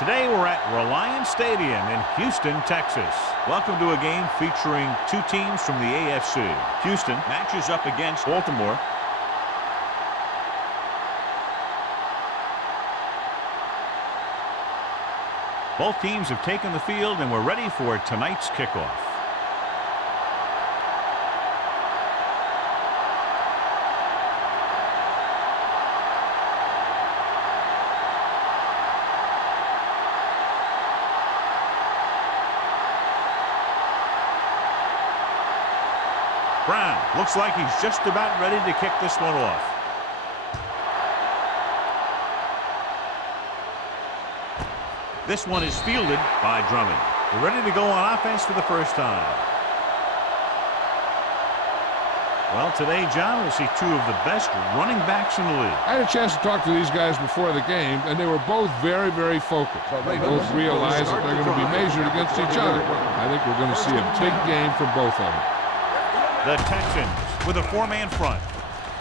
Today we're at Reliance Stadium in Houston, Texas. Welcome to a game featuring two teams from the AFC. Houston matches up against Baltimore. Both teams have taken the field and we're ready for tonight's kickoff. Brown looks like he's just about ready to kick this one off. This one is fielded by Drummond. We're ready to go on offense for the first time. Well, today, John, we'll see two of the best running backs in the league. I had a chance to talk to these guys before the game, and they were both very, very focused. They both realize that they're going to be measured against each other. I think we're going to see a big game from both of them. The Texans with a four-man front.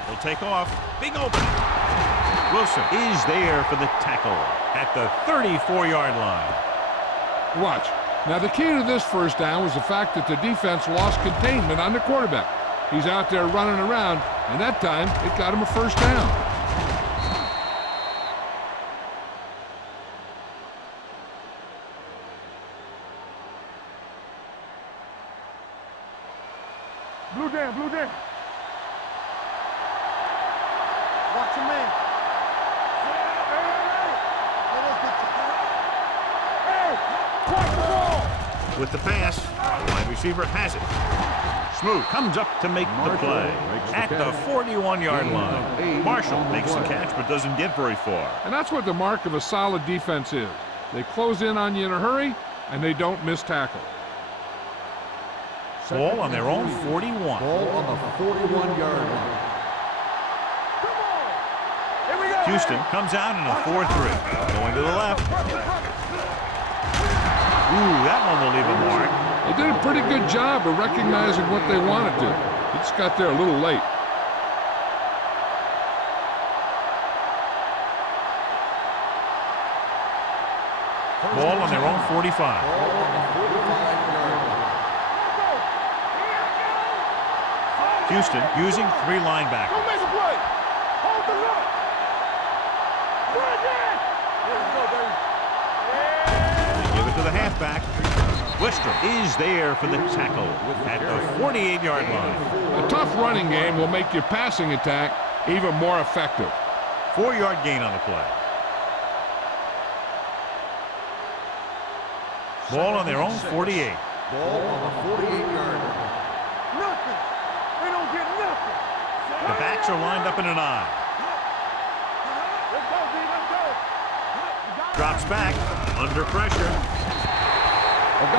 They'll take off. Big opening. Wilson is there for the tackle at the 34-yard line. Watch. Now, the key to this first down was the fact that the defense lost containment on the quarterback. He's out there running around, and that time it got him a first down. Blue down, blue down. Watch your man. Hey, watch the ball. With the pass, the wide receiver has it. Smoot comes up to make the play at the 41-yard line. Marshall makes the catch but doesn't get very far. And that's what the mark of a solid defense is. They close in on you in a hurry, and they don't miss tackle. Ball on their own 41. Ball on the 41-yard line. Houston comes out in a 4-3. Going to the left. Ooh, that one will leave a mark. They did a pretty good job of recognizing what they wanted to. They just got there a little late. Ball on their own 45. Ball on the 45-yard line. Houston using three linebackers. Don't make a play. Hold the look. Bring it. There you go, baby. They give it to the halfback. Wistrom is there for the tackle at the 48-yard line. A tough running game will make your passing attack even more effective. 4-yard gain on the play. Ball on their own 48. Ball on the 48-yard line. Nothing. They don't get nothing. The backs are lined up in an I. Let's go, D. Let's go. Drops back under pressure.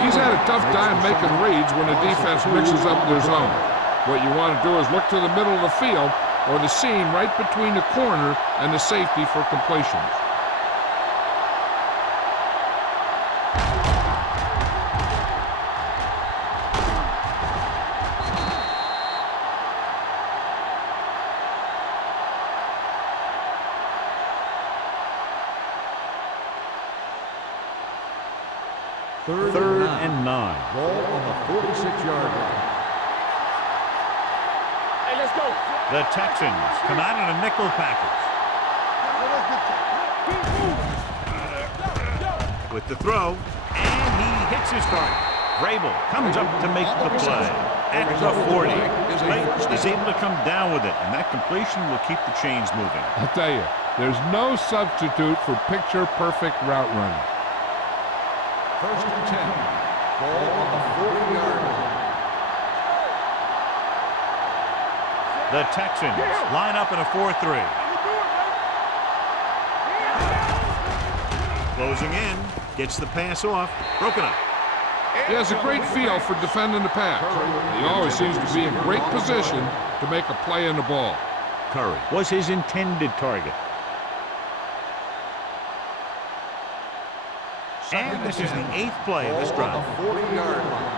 He's had a tough time making reads when the defense mixes up their zone. What you want to do is look to the middle of the field or the seam right between the corner and the safety for completions. Third and 9. Ball on the 46-yard line. Hey, let's go. The Texans come out in a nickel package. With the throw, and he hits his target. Vrabel comes up to make the play at the 40. Late is able to come down with it, and that completion will keep the chains moving. I'll tell you, there's no substitute for picture-perfect route running. First and 10. Ball on the 40-yard line. The Texans line up in a 4-3. Closing in, gets the pass off, broken up. He has a great feel for defending the pass. He always seems to be in great position to make a play in the ball. Curry was his intended target. And this is the 8th play of this drive. Ball on the 40-yard line.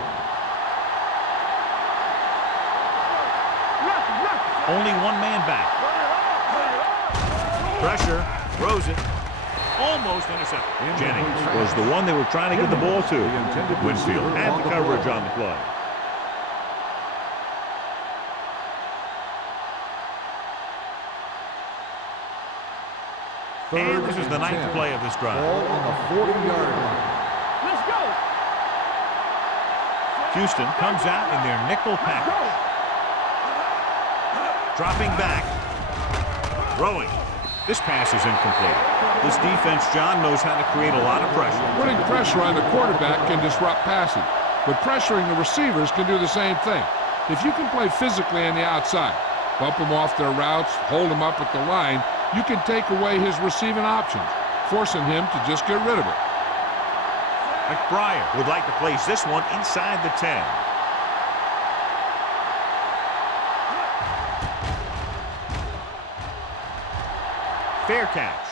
Only one man back. Pressure, throws it. Almost intercepted. Jennings was the one they were trying to get the ball to. Winfield had the coverage on the play. And this is the 9th play of this drive. Ball on the 40-yard line. Let's go. Houston comes out in their nickel package. Dropping back. Throwing. This pass is incomplete. This defense, John, knows how to create a lot of pressure. Putting pressure on the quarterback can disrupt passing, but pressuring the receivers can do the same thing. If you can play physically on the outside, bump them off their routes, hold them up at the line, you can take away his receiving options, forcing him to just get rid of it. McBriar would like to place this one inside the 10. Fair catch.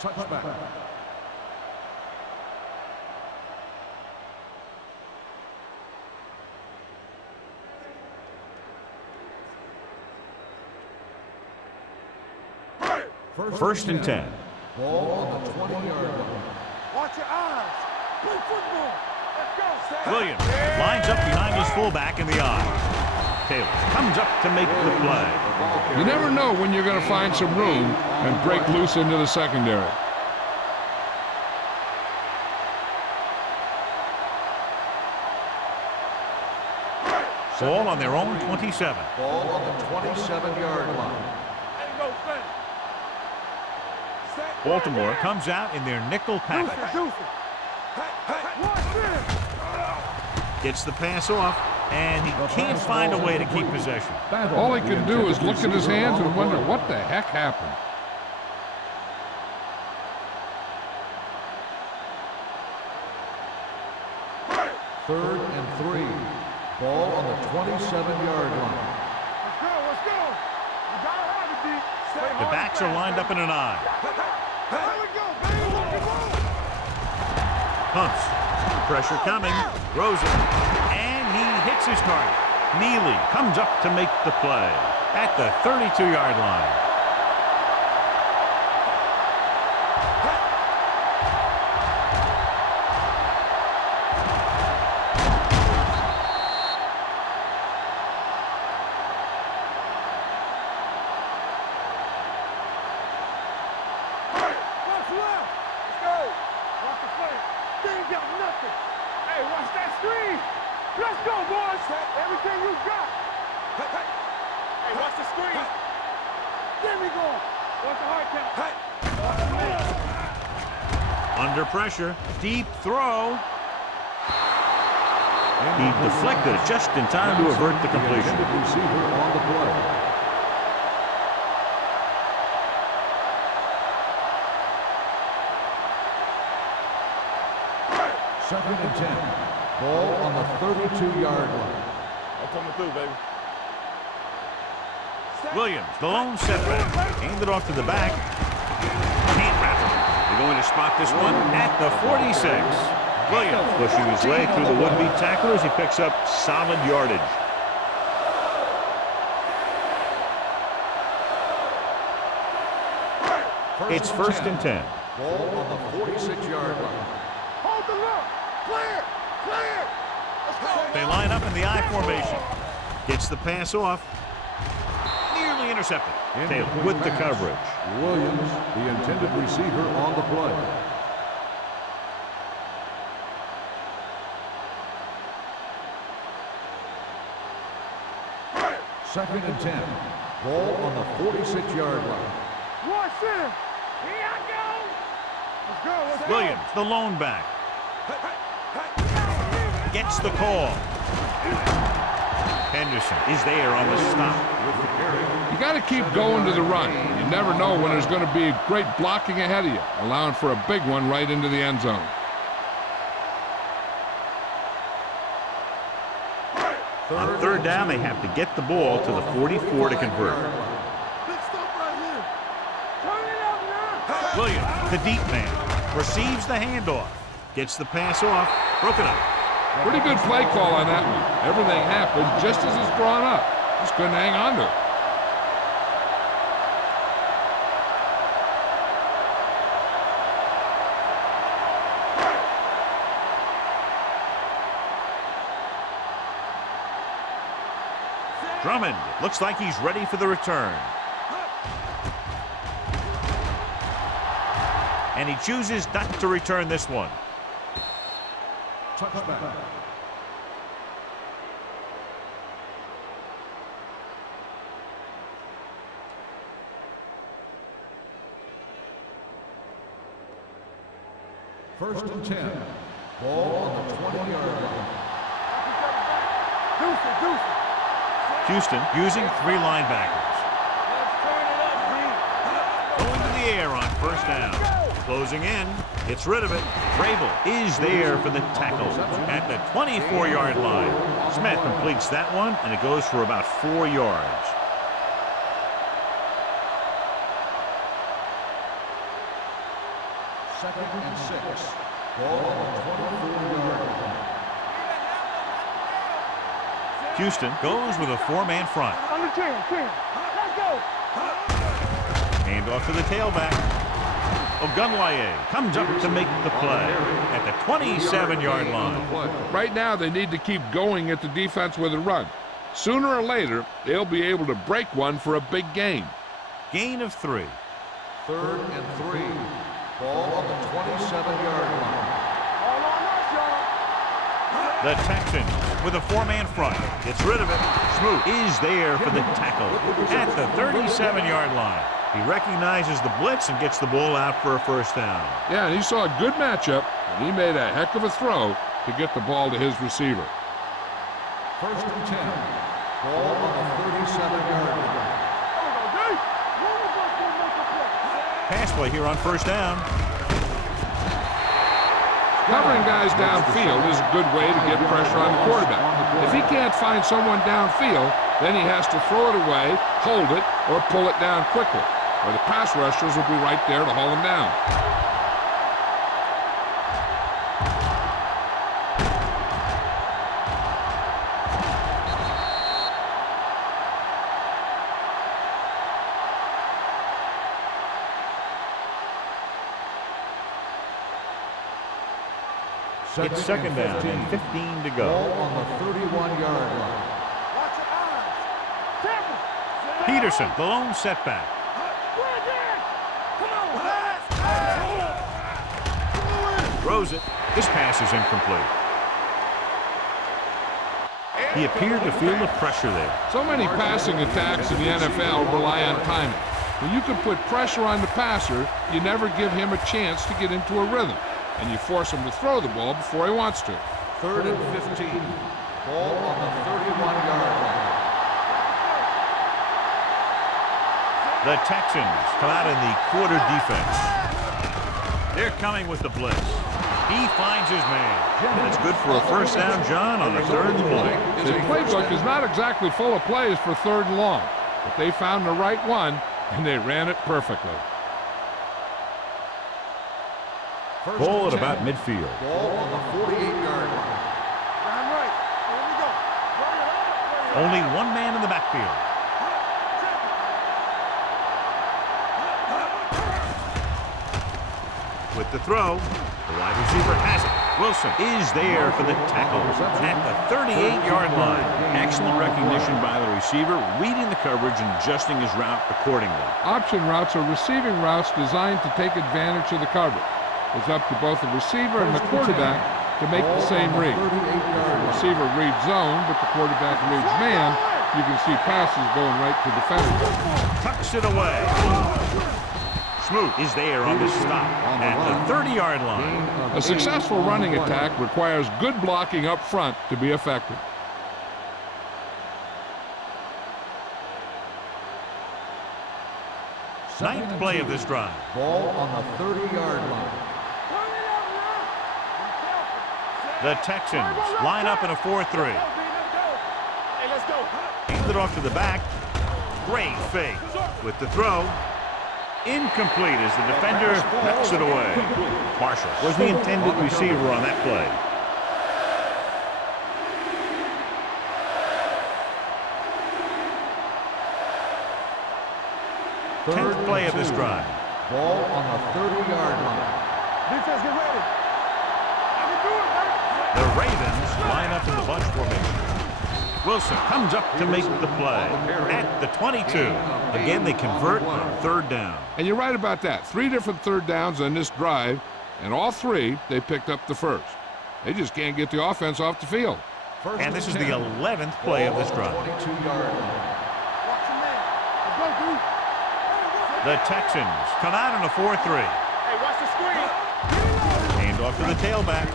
Touchback. First and 10. Ball on the 20-yard line. Watch your eyes. Play football. Let's go. Williams lines up behind his fullback in the eye. Taylor comes up to make the play. You never know when you're going to find some room and break loose into the secondary. Ball on their own 27. Ball on the 27-yard line. Ain't no thing. Baltimore comes out in their nickel package. Watch this. Gets the pass off, and he can't find a way to keep possession. All he can do is look at his hands and wonder what the heck happened. Third and 3. Ball on the 27-yard line. Let's go. Let's go. You gotta have it, D. The backs are lined up in an eye. Here we go, baby. Pumps. Pressure coming. Throws it. And he hits his target. Neely comes up to make the play at the 32-yard line. What's left? Let's go. Watch the play. They ain't got nothing. Hey, watch that screen. Let's go, boys. Everything you got. Hey, watch the screen. There we go. Watch the hard count. Under pressure. Deep throw. He deflected it just in time to avert the completion. Receiver on the play. Second and 10. Ball on the 32-yard line. I'm coming through, baby. Williams, the lone setback. Handed off to the back. Can't wrap him. They're going to spot this one at the 46. Williams pushing his way through the would-be tacklers. He picks up solid yardage. It's first and 10. Ball on the 46-yard line. Hold the look. Clear. Clear. Let's go. They line up in the I formation. Gets the pass off. Nearly intercepted. Taylor with the coverage. Williams, the intended receiver on the play. Second and 10. Ball on the 46-yard line. Watch this. Here I go. Let's go. Let's go. Williams, the lone back. Gets the call. Henderson is there on the stop. You got to keep going to the run. You never know when there's going to be great blocking ahead of you, allowing for a big one right into the end zone. On third down, they have to get the ball to the 44 to convert. Big stuff right here. Turn it up now. Williams, the deep man, receives the handoff. Gets the pass off. Broken up. Pretty good play call on that one. Everything happened just as it's drawn up. Just couldn't hang on to it. Drummond looks like he's ready for the return. And he chooses not to return this one. Touchback. First and 10. Ball on the 20-yard line. Houston using 3 linebackers. Going to the air on first down. Closing in. Gets rid of it. Vrabel is there for the tackle at the 24-yard line. Smith completes that one, and it goes for about 4 yards. Second and 6. Ball on the 24-yard line. Houston goes with a 4-man front. Under 10. Let's go. Hand off to the tailback. Ogunlaye comes up to make the play at the 27-yard line. Right now, they need to keep going at the defense with a run. Sooner or later, they'll be able to break one for a big gain. Gain of 3. Third and 3. Ball on the 27-yard line. All on us, y'all. The Texans with a 4-man front. Gets rid of it. Smoot is there for the tackle at the 37-yard line. He recognizes the blitz and gets the ball out for a first down. Yeah, and he saw a good matchup, and he made a heck of a throw to get the ball to his receiver. First and 10. Ball on the 37-yard line. Pass play here on first down. Covering guys downfield is a good way to get pressure on the quarterback. If he can't find someone downfield, then he has to throw it away, hold it, or pull it down quickly, or the pass rushers will be right there to haul him down. It's second down and 15 to go. Ball on the 31-yard line. Watch your eyes. Careful. Peterson, the lone setback. Throws it. This pass is incomplete. He appeared to feel the pressure there. So many passing attacks in the NFL rely on timing. When you can put pressure on the passer, you never give him a chance to get into a rhythm, and you force him to throw the ball before he wants to. Third and 15. Ball on the 31-yard line. The Texans come out in the quarter defense. They're coming with the blitz. He finds his man. And it's good for a first down, John, on a third and long. The playbook is not exactly full of plays for third and long, but they found the right one, and they ran it perfectly. Ball at about midfield. Ball on the 48-yard line. Line right. Here we go. Run it up. Only one man in the backfield. With the throw, the wide receiver has it. Wilson is there for the tackle at the 38-yard line. Excellent recognition by the receiver, reading the coverage and adjusting his route accordingly. Option routes are receiving routes designed to take advantage of the coverage. It's up to both the receiver and the quarterback to make the same read. If the receiver reads zone, but the quarterback reads man, you can see passes going right to defenders. Tucks it away. Smoot is there on the stop at the 30-yard line. A successful running attack requires good blocking up front to be effective. Ninth play of this drive. Ball on the 30-yard line. The Texans line up in a 4-3. Hey, let's go. Hand it off to the back. Great fake with the throw. Incomplete as the defender knocks it away. Marshall was the intended receiver on that play. Tenth play of this drive. Ball on the 30-yard line. Defense, get ready. I can do it, man. The Ravens line up in the bunch formation. Wilson comes up to make the play at the 22. Again, they convert on third down. And you're right about that. 3 different third downs on this drive, and all 3, they picked up the first. They just can't get the offense off the field. And this is the 11th play of this drive. The Texans come out on a 4-3. Hey, watch the screen. Hand off to the tailback.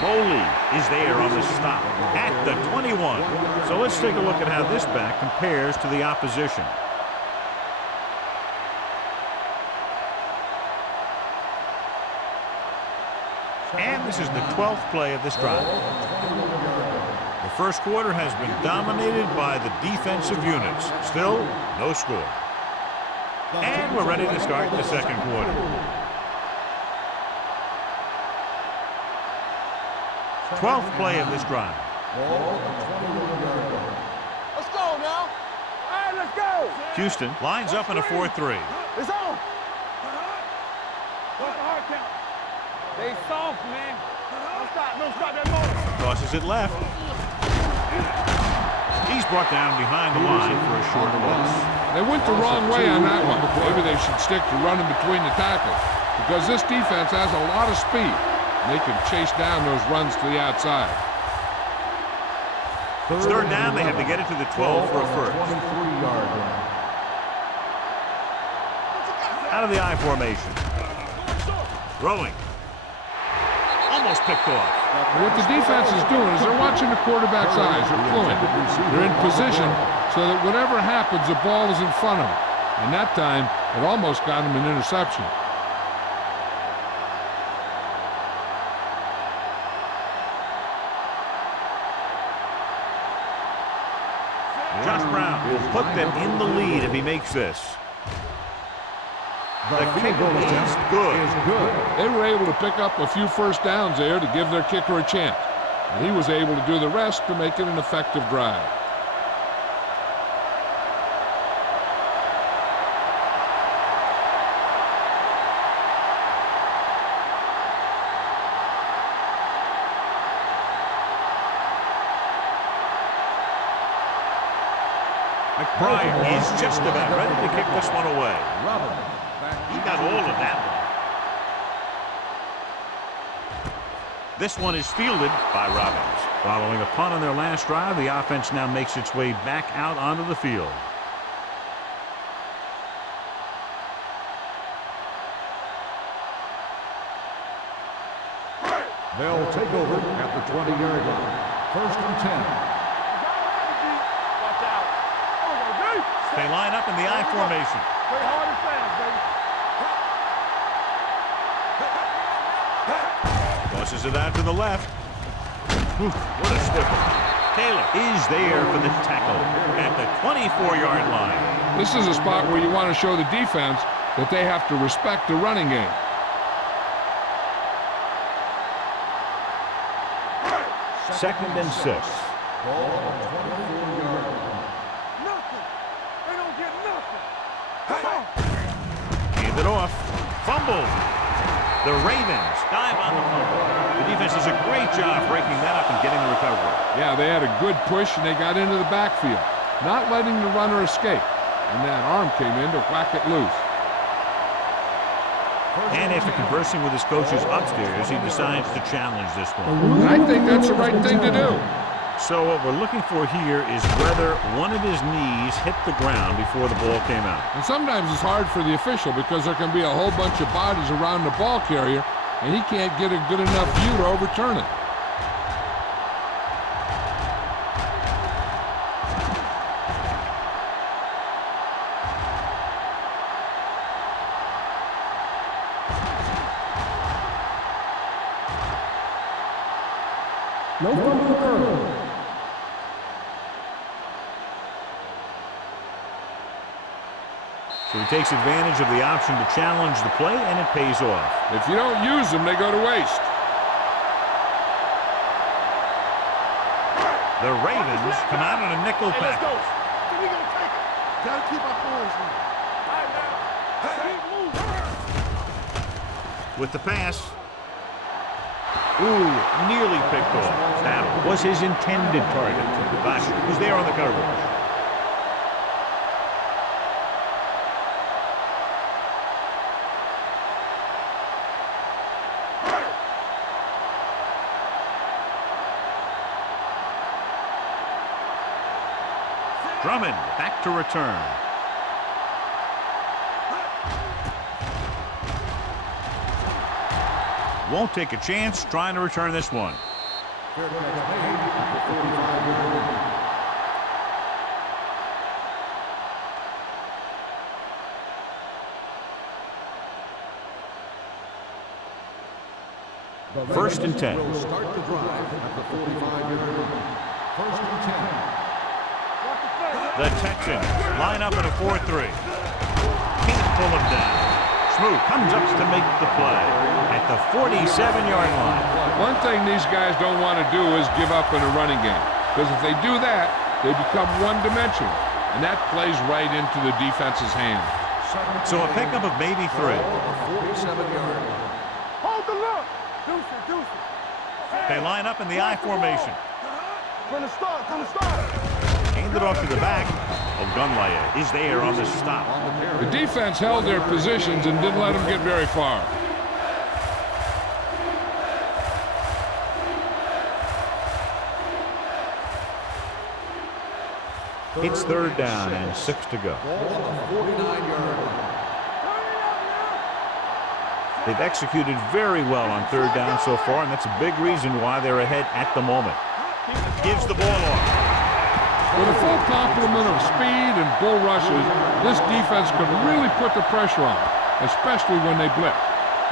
Boley is there on the stop at the 21. So let's take a look at how this back compares to the opposition. And this is the 12th play of this drive. The first quarter has been dominated by the defensive units. Still, no score. And we're ready to start the second quarter. Twelfth play of this drive. Let's go now. All right, let's go. Houston lines up in a 4-3. It's on. What's the hard count? They soft, man. Don't stop that motor. Tosses it left. He's brought down behind the line for a short loss. They went the wrong way on that one. Maybe they should stick to running between the tackles, because this defense has a lot of speed. They can chase down those runs to the outside. It's third down. They have to get it to the 12 for a first. 23-yard line. Out of the I formation. Throwing. Almost picked off. What the defense is doing is they're watching the quarterback's eyes. They're fluent. They're in position so that whatever happens, the ball is in front of them. And that time, it almost got him an interception. Josh Brown will put them in the lead if he makes this. The kick is good. They were able to pick up a few first downs there to give their kicker a chance. And he was able to do the rest to make it an effective drive. McBride is just about ready to kick this one away. He got all of that one. This one is fielded by Robbins. Following a punt on their last drive, the offense now makes its way back out onto the field. They'll take over at the 20-yard line. First and 10. They line up in the I formation. Play hard and fast, baby. Tosses it out to the left. Ooh, what a stifle. Taylor is there for the tackle at the 24-yard line. This is a spot where you want to show the defense that they have to respect the running game. Second and 6. Ball on the 24-yard line. Hand it off. Fumble. The Ravens dive on the fumble. The defense does a great job breaking that up and getting the recovery. Yeah, they had a good push and they got into the backfield, not letting the runner escape. And that arm came in to whack it loose. And after conversing with his coaches upstairs, he decides to challenge this one. And I think that's the right thing to do. So what we're looking for here is whether one of his knees hit the ground before the ball came out. And sometimes it's hard for the official because there can be a whole bunch of bodies around the ball carrier and he can't get a good enough view to overturn it. No fumble occurred. So he takes advantage of the option to challenge the play, and it pays off. If you don't use them, they go to waste. The Ravens come out on a nickel Hey, let's package. go. So we gonna take it. Gotta keep our points in. All right, now. Keep moving. With the pass. Ooh, nearly picked off. That was his intended target. Basher was there on the coverage. Drummond back to return. Won't take a chance trying to return this one. Fair catch made at the 45-yard line. First and 10. Will start the drive at the 45-yard line. First and 10. The Texans line up in a 4-3. Can't pull him down. Smoot comes up to make the play at the 47-yard line. One thing these guys don't want to do is give up in a running game, because if they do that, they become one-dimensional, and that plays right into the defense's hand. So a pickup of maybe 3. 47-yard line. Hold the look. Deuce it. They line up in the I formation. From the start. Hand it off to the back. Ogunlaye is there on the stop. The defense held their positions and didn't let them get very far. It's third down and 6 to go. Ball on the 49-yard line. They've executed very well on third down so far, and that's a big reason why they're ahead at the moment. Gives the ball off. With a full complement of speed and bull rushes, this defense can really put the pressure on, especially when they blitz.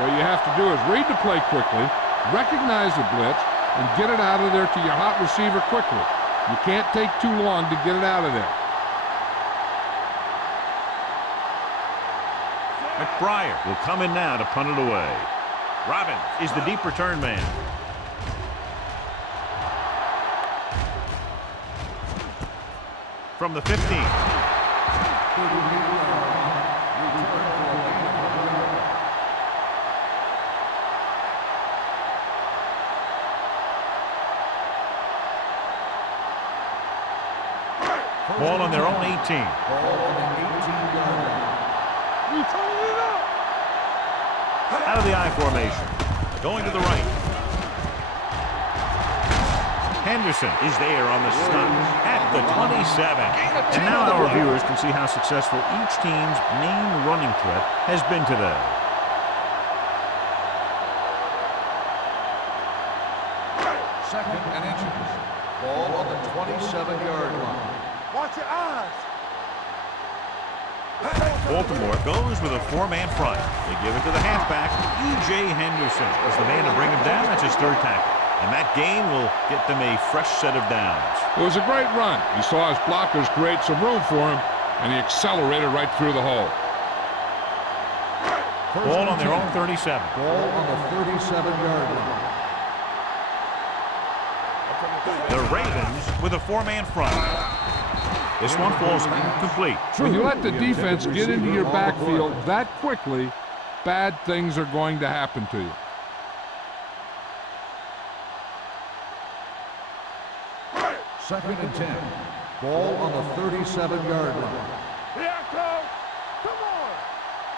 What you have to do is read the play quickly, recognize the blitz, and get it out of there to your hot receiver quickly. You can't take too long to get it out of there. McBriar will come in now to punt it away. Robbins is the deep return man. From the 15. Ball on their own 18. Ball on the 18-yard line. Out of the I formation. Going to the right. Henderson is there on the stop at the 27. And now our viewers can see how successful each team's main running threat has been today. Second and inches. Ball on the 27-yard line. Watch your eyes. Baltimore goes with a 4-man front. They give it to the halfback. E.J. Henderson is the man to bring him down. That's his third tackle. And that gain will get them a fresh set of downs. It was a great run. He saw his blockers create some room for him, and he accelerated right through the hole. Ball on their own 37. Ball on the 37-yard line. The Ravens with a 4-man front. This one falls incomplete. When you let the defense get into your backfield that quickly, bad things are going to happen to you. Second and 10. Ball on the 37-yard line. Here I come. Come on.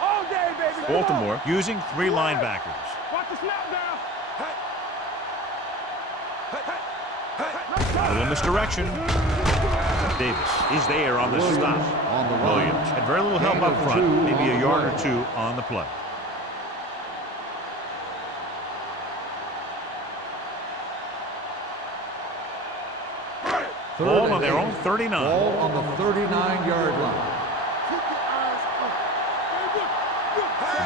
All day, baby. Come Baltimore using 3 linebackers. on. Watch the snap now. A little misdirection. Davis is there on the stop. On the run. Williams had very little help up front, maybe a yard or 2 on the play. Ball on their own 39. Ball on the 39-yard line. Keep your eyes up.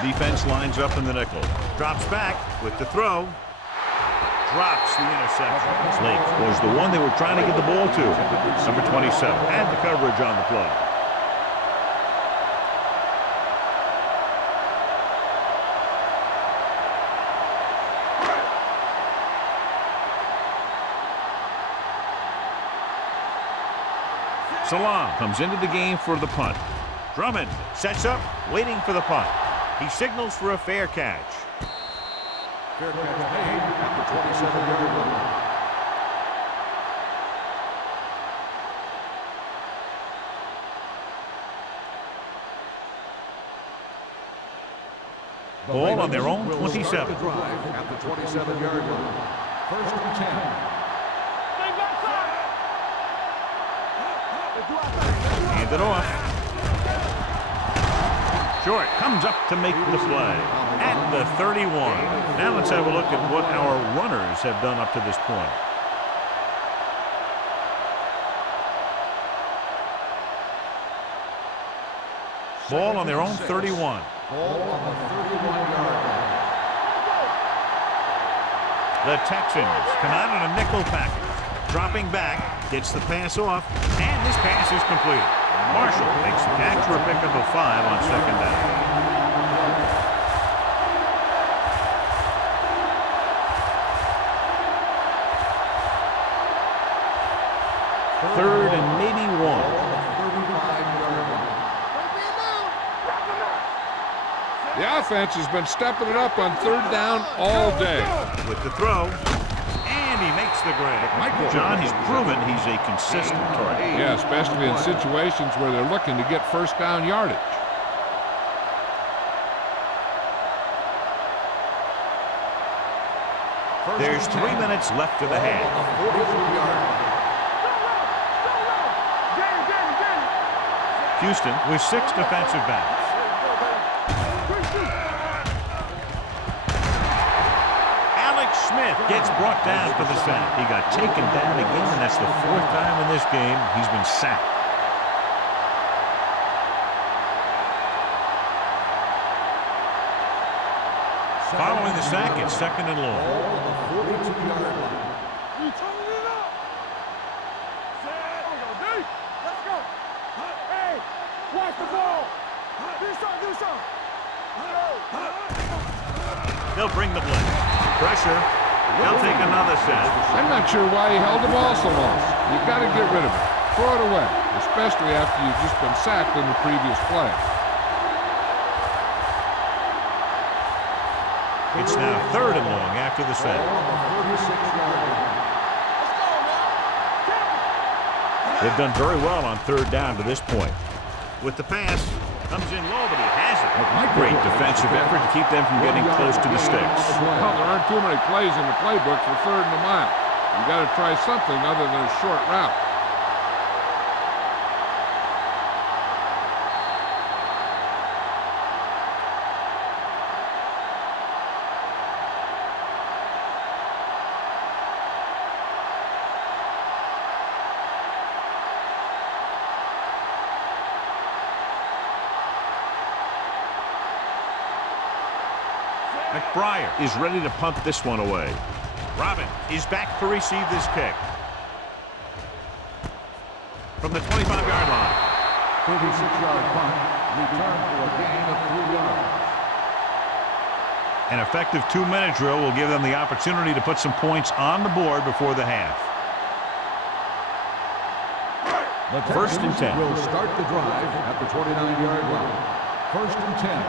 The defense lines up in the nickel. Drops back with the throw. Drops the interception. Lake was the one they were trying to get the ball to. Number 27 had the coverage on the play. Salam comes into the game for the punt. Drummond sets up, waiting for the punt. He signals for a fair catch. Fair catch made at the 27-yard line. Ball on their own Will 27. start the drive at the 27-yard line. First and 10. Hand it off. Short, comes up to make the play at the 31. Now let's have a look at what our runners have done up to this point. Ball on their own 31. Ball on the 31-yard line. The Texans come out in a nickel package. Dropping back, gets the pass off, and this pass is completed. Marshall makes the catch for a pickup of 5 on second down. Third and maybe 1. The offense has been stepping it up on third down all day. With the throw, and he makes the grab. John, he's proven he's a consistent target. Yeah, especially in situations where they're looking to get first down yardage. There's 3 minutes left of the half. Houston with 6 defensive backs. Smith gets brought down for the sack. He got taken down again, and that's the 4th time in this game he's been sacked. Following the sack, it's 2nd and long. Let's go. Hey, watch the ball. Do something. They'll bring the blitz. Pressure. They'll take another set. I'm not sure why he held the ball so long. You've got to get rid of it. Throw it away, especially after you've just been sacked in the previous play. It's now 3rd and long after the set. They've done very well on 3rd down to this point. With the pass, comes in low, but he has it. Great defensive effort to keep them from getting close to the sticks. Well, there aren't too many plays in the playbook for 3rd and a mile. You've got to try something other than a short route. McBriar is ready to punt this one away. Robin is back to receive this kick. From the 25-yard line. 36-yard punt, return for a gain of 3 yards. An effective 2-minute drill will give them the opportunity to put some points on the board before the half. The 1st and 10. Will start the drive at the 29-yard line. 1st and 10.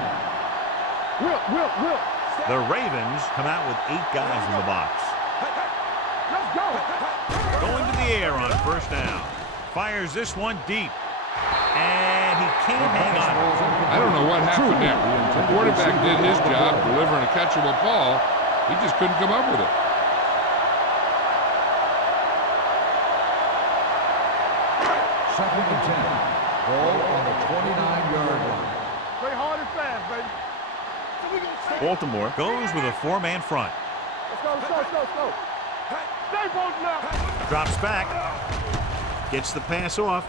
Will. The Ravens come out with 8 guys in the box. Let's go. Going to the air on 1st down. Fires this one deep. And he can't hang on. I don't know what happened there. The quarterback did his job delivering a catchable ball. He just couldn't come up with it. Second and 10. Ball on the 29-yard line. Play hard and fast, baby. Baltimore goes with a 4-man front. Let's go. Stay bolted up. Drops back. Gets the pass off.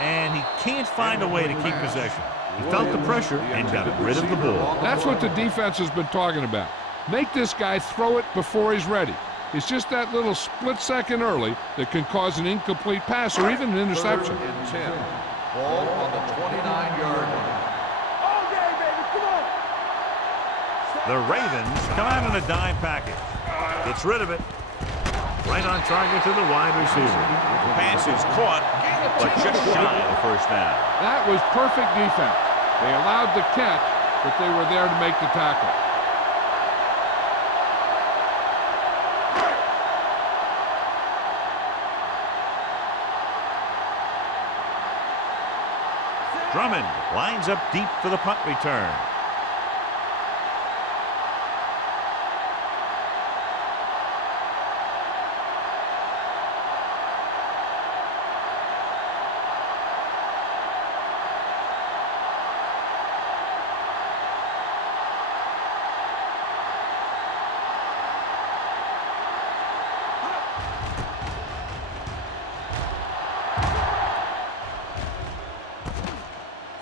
And he can't find a way to keep possession. He felt the pressure and got rid of the ball. That's what the defense has been talking about. Make this guy throw it before he's ready. It's just that little split second early that can cause an incomplete pass or even an interception. 3rd and 10. Ball on the 29-yard line. All day, baby. Come on. The Ravens come out in a dime package. Gets rid of it. Right on target to the wide receiver. Pass is caught, but just shy of the 1st down. That was perfect defense. They allowed the catch, but they were there to make the tackle. Drummond lines up deep for the punt return.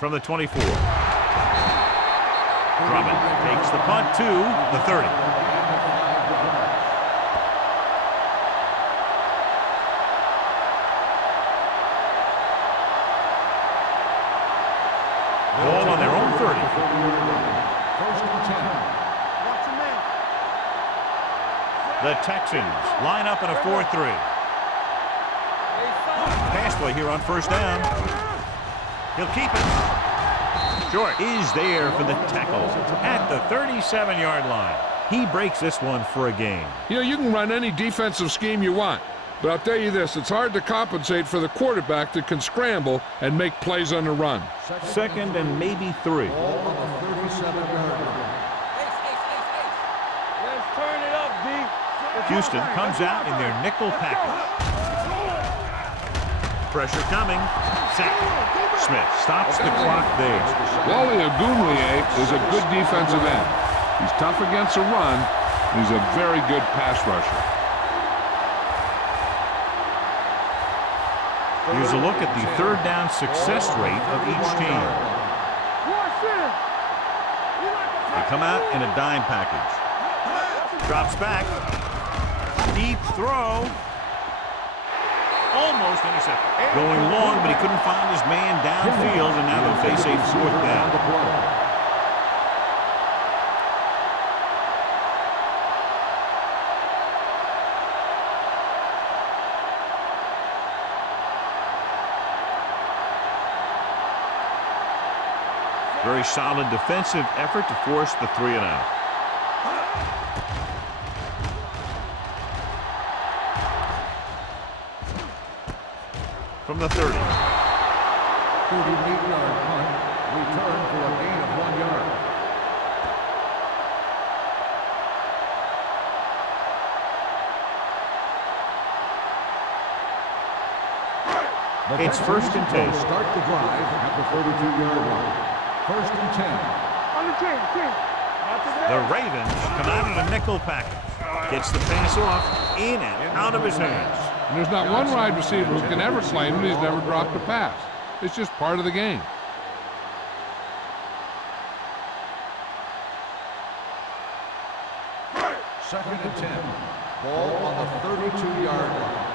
From the 24. Drummond takes the punt to the 30. Ball on their own 30. First and 10. Watch your man. The Texans line up in a 4-3. Pass play here on first down. He'll keep it. Short is there for the tackle at the 37-yard line. He breaks this one for a gain. You know, you can run any defensive scheme you want, but I'll tell you this, it's hard to compensate for the quarterback that can scramble and make plays on the run. Second and maybe 3. Ball on the 37-yard line. Let's turn it up, D. Houston comes out in their nickel package. Pressure coming. Sack. Smith stops the clock there. Wally Ogunleye is a good defensive end. He's tough against the run. He's a very good pass rusher. Here's a look at the third down success rate of each team. They come out in a dime package. Drops back. Deep throw. Almost intercepted. Going long, but he couldn't find his man downfield, and now they'll face a fourth down. Very solid defensive effort to force the 3 and out. From the 30. 38-yard punt. Return for a gain of 1 yard. It's first and 10. Start the drive at the 32-yard line. First and 10. On the 10. The Ravens come out in a nickel package. Gets the pass off, in and out of his hands. And there's not one wide receiver who can ever claim that he's never dropped a pass. It's just part of the game. Second and 10. Ball on the 32-yard line.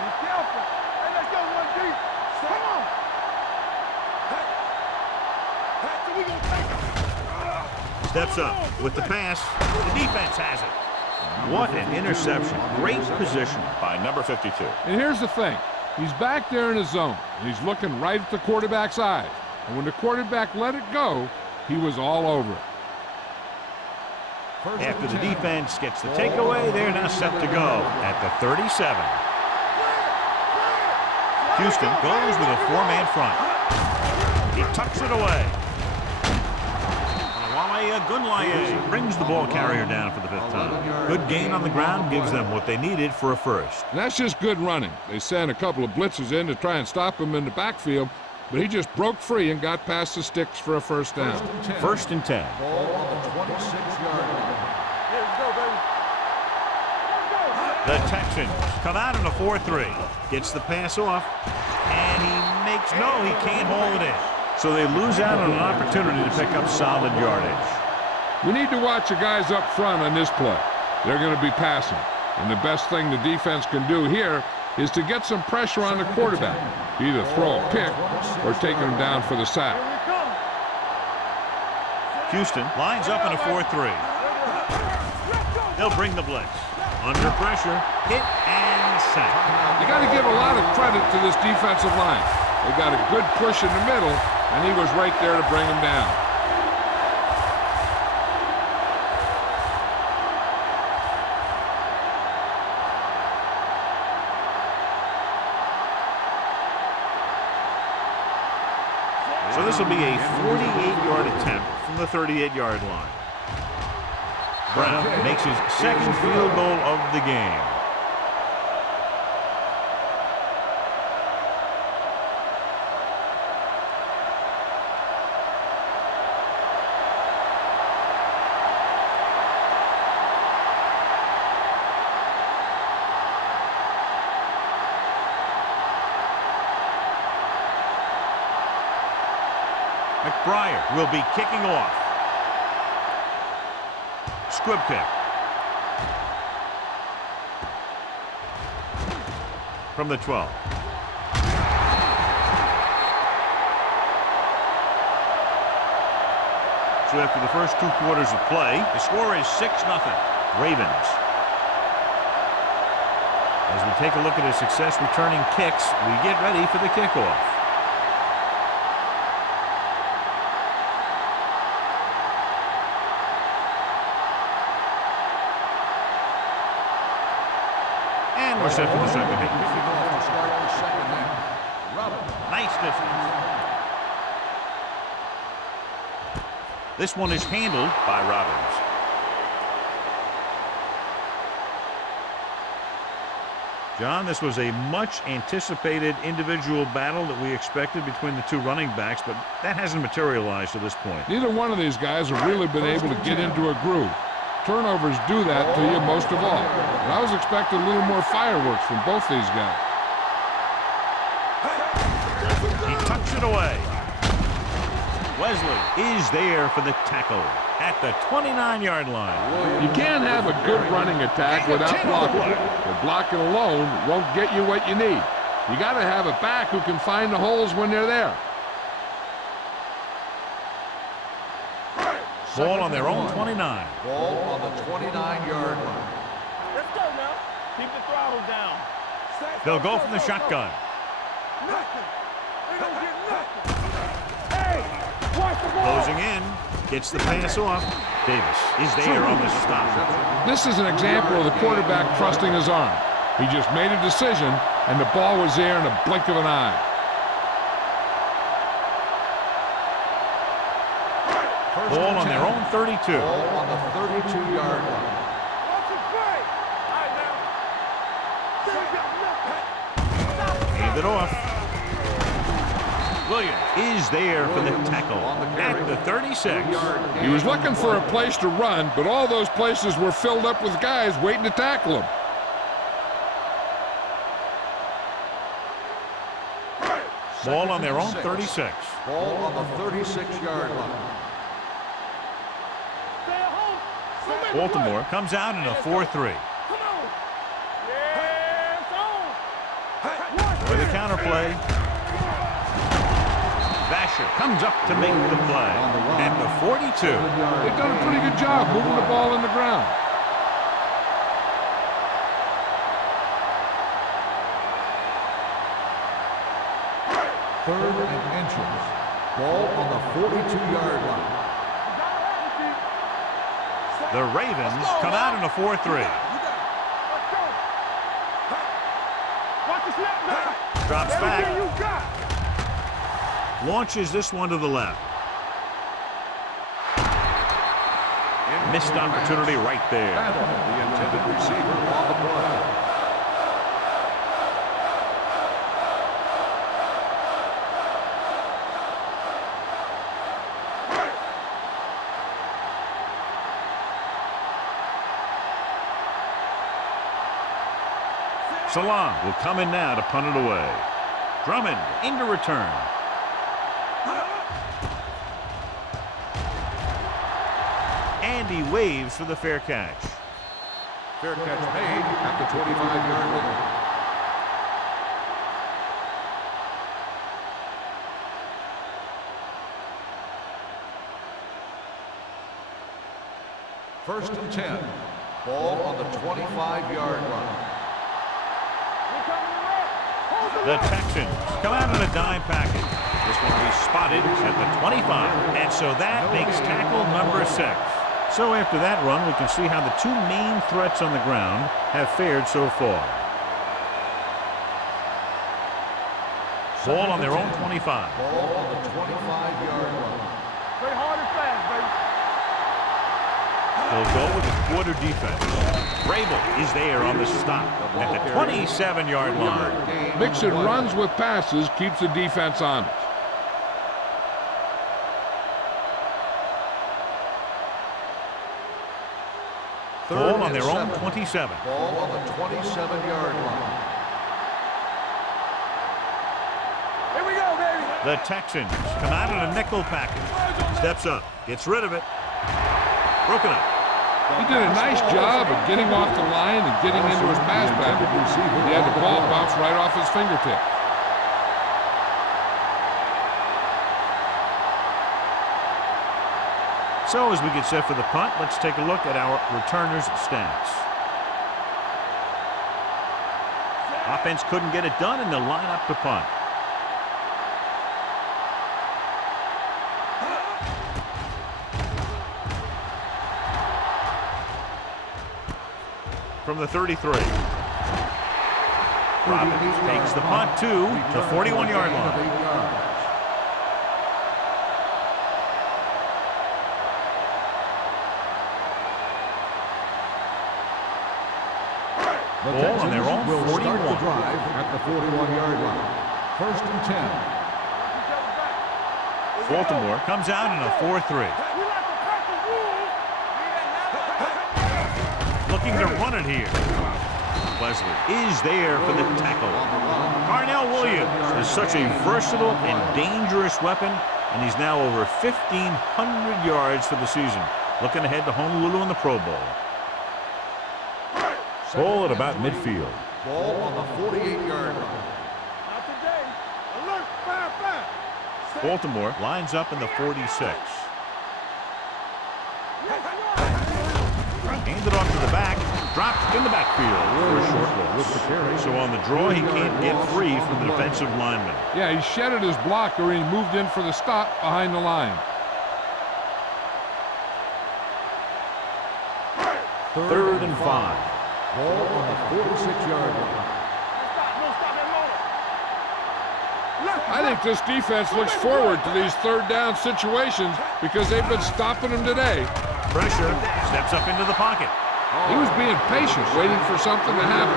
Be careful. Hey, let's go, 1D. Come on. So we gonna take it. Steps up with the pass. The defense has it. What an interception. Great position by number 52. And here's the thing. He's back there in his zone, and he's looking right at the quarterback's eyes. And when the quarterback let it go, he was all over it. After the defense gets the takeaway, they're now set to go at the 37. Houston goes with a 4-man front. He tucks it away. Wally Ogunleye brings the ball carrier down for the 5th time. Good gain on the ground gives them what they needed for a first. And that's just good running. They sent a couple of blitzes in to try and stop him in the backfield, but he just broke free and got past the sticks for a first down. First and 10. Ball on the 26-yard line. Let's go, baby. The Texans come out in a 4-3. Gets the pass off, and he makes no, he can't hold it in. So they lose out on an opportunity to pick up solid yardage. We need to watch the guys up front on this play. They're going to be passing. And the best thing the defense can do here is to get some pressure on the quarterback. Either throw a pick or take him down for the sack. Here we come. Houston lines up in a 4-3. They'll bring the blitz. Under pressure, hit and sack. You got to give a lot of credit to this defensive line. They got a good push in the middle, and he was right there to bring him down. So this will be a 48-yard attempt from the 38-yard line. Brown makes his second field goal of the game. McBriar will be kicking off. Squib kick. From the 12. So after the first 2 quarters of play, the score is 6-0. Ravens. As we take a look at his success returning kicks, we get ready for the kickoff. We're set for the second half. Nice distance. This one is handled by Robbins. John, this was a much anticipated individual battle that we expected between the 2 running backs, but that hasn't materialized to this point. Neither one of these guys have really been able to get into a groove. Turnovers do that to you most of all. And I was expecting a little more fireworks from both these guys. He tucks it away. Wesley is there for the tackle at the 29-yard line. You can't have a good running attack without blocking. But blocking alone won't get you what you need. You got to have a back who can find the holes when they're there. Ball on their own 29. Ball on the 29-yard line. Let's go now. Keep the throttle down. They'll go from the shotgun. Nothing. They don't get nothing. Hey, watch the ball. Closing in. Gets the pass off. Davis is there on the stop. This is an example of the quarterback trusting his arm. He just made a decision, and the ball was there in a blink of an eye. Ball on their own 32. Ball on the 32-yard line. Watch it play. All right, now. They got nothing. Hand it off. Williams is there for the tackle at the 36. He was looking for a place to run, but all those places were filled up with guys waiting to tackle him. Ball on their own 36. Ball on the 36-yard line. Baltimore comes out in a 4-3. Come on. Yeah, it's on. For the counterplay. Vasher comes up to make the play at the 42. They've done a pretty good job moving the ball in the ground. Third and inches. Ball on the 42-yard line. The Ravens come out in a 4-3. Let's go. Watch the snap now. Drops Everything back. you got. Launches this one to the left. Missed opportunity right there. The intended receiver on the play. Salon will come in now to punt it away. Drummond into return. And he waves for the fair catch. Fair catch made at the 25-yard line. First and 10. Ball on the 25-yard line. The Texans come out in a dime package. This one will be spotted at the 25. And so that makes tackle number 6. So after that run, we can see how the 2 main threats on the ground have fared so far. Ball on their own 25. Ball on the 25-yard line. Play hard and fast, baby. They'll go with the quarter defense. Rabel is there on the stop at the 27-yard line. Mixon runs with passes, keeps the defense honest. Ball on their own 27. Ball on the 27-yard line. Here we go, baby. The Texans come out in a nickel package. Steps up, gets rid of it. Broken up. He did a nice job of getting off the line and getting into his pass pattern. He had the ball bounce right off his fingertip. So as we get set for the punt, let's take a look at our returners' stats. Offense couldn't get it done, and they'll line up to punt. From the 33. Robbins takes the punt to the 41-yard line. Ball on their own 41. Start the drive at the 41-yard line. First and 10. Baltimore comes out in a 4-3. Looking to run it here. Leslie is there for the tackle. Darnell Williams is such a versatile and dangerous weapon, and he's now over 1,500 yards for the season. Looking ahead to Honolulu in the Pro Bowl. Ball at about midfield. Ball on the 48-yard line. Not today. Alert, fire, fire. Baltimore lines up in the 46. Handed off to the back, dropped in the backfield for a short loss. So on the draw, he can't get free from the defensive lineman. Yeah, he shedded his blocker and he moved in for the stop behind the line. Third and 5. Ball on the 46-yard line. I think this defense looks forward to these third down situations because they've been stopping them today. Pressure, steps up into the pocket. He was being patient, waiting for something to happen.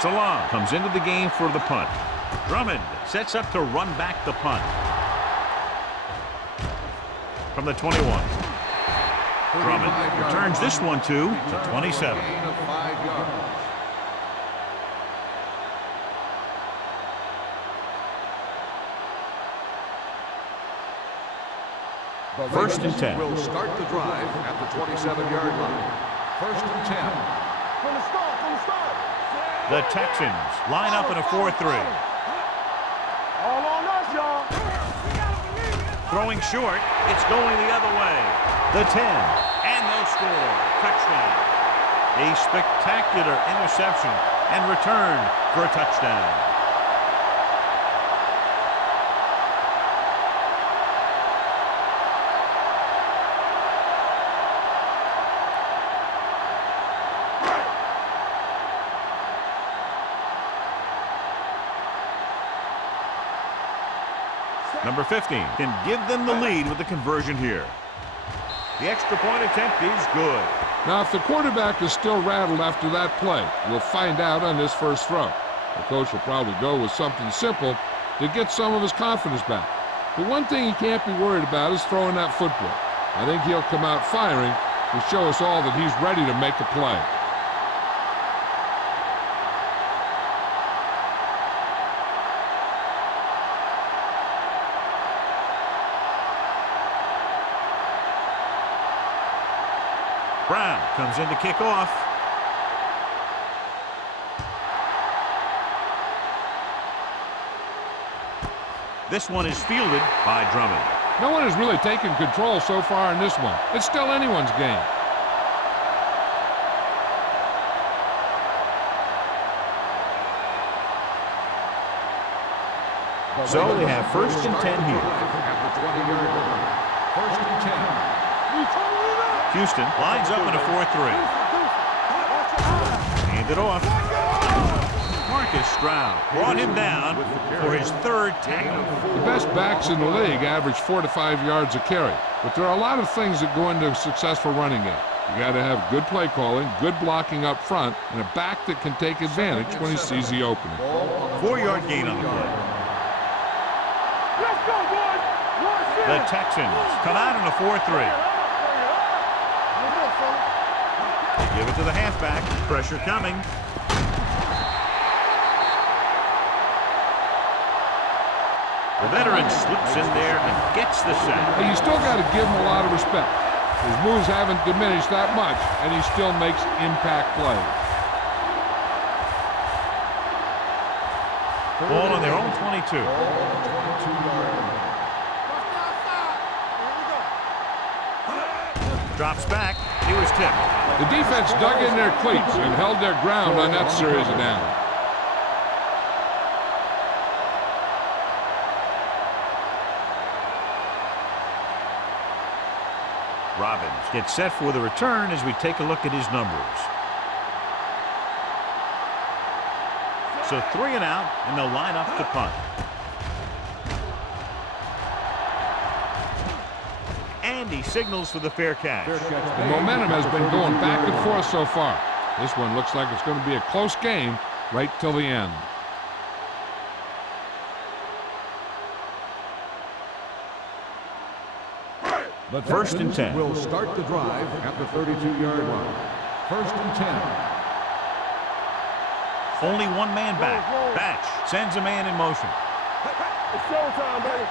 Salam comes into the game for the punt. Drummond sets up to run back the punt. From the 21. Drummond returns this one to 27. Gain of 5 yards. The First and Ravens 10. will start the drive at the 27-yard line. First and 10. From the start, from the start. The Texans line up in a 4-3. All on us, y'all. Throwing short, it's going the other way. The 10, and they'll score. Touchdown. A spectacular interception and return for a touchdown. Number 15 can give them the lead with the conversion here. The extra point attempt is good. Now, if the quarterback is still rattled after that play, we'll find out on this first throw. The coach will probably go with something simple to get some of his confidence back. The one thing he can't be worried about is throwing that football. I think he'll come out firing to show us all that he's ready to make a play. Brown comes in to kick off. This one is fielded by Drummond. No one has really taken control so far in this one. It's still anyone's game. So they have 1st and 10 here. At the 20-yard line. 1st and 10. Houston lines up in a 4-3. Hand it off. Marcus Stroud brought him down for his 3rd tackle. The best backs in the league average 4 to 5 yards a carry. But there are a lot of things that go into a successful running game. You got to have good play calling, good blocking up front, and a back that can take advantage when he sees the opening. 4-yard gain on the play. Let's go, boys. The Texans come out in a 4-3. They give it to the halfback. Pressure coming. The veteran slips in there and gets the sack. Hey, you still got to give him a lot of respect. His moves haven't diminished that much, and he still makes impact plays. Ball on their own 22. Drops back. He was tipped. The defense dug in their cleats and held their ground on that series of downs. Robbins gets set for the return as we take a look at his numbers. So 3 and out, and they'll line up to punt. And he signals for the fair catch. The momentum has been going back and forth so far. This one looks like it's going to be a close game right till the end. The 1st and 10. will start the drive at the 32-yard line. 1st and 10. Only one man back. Batch sends a man in motion. It's showtime, baby.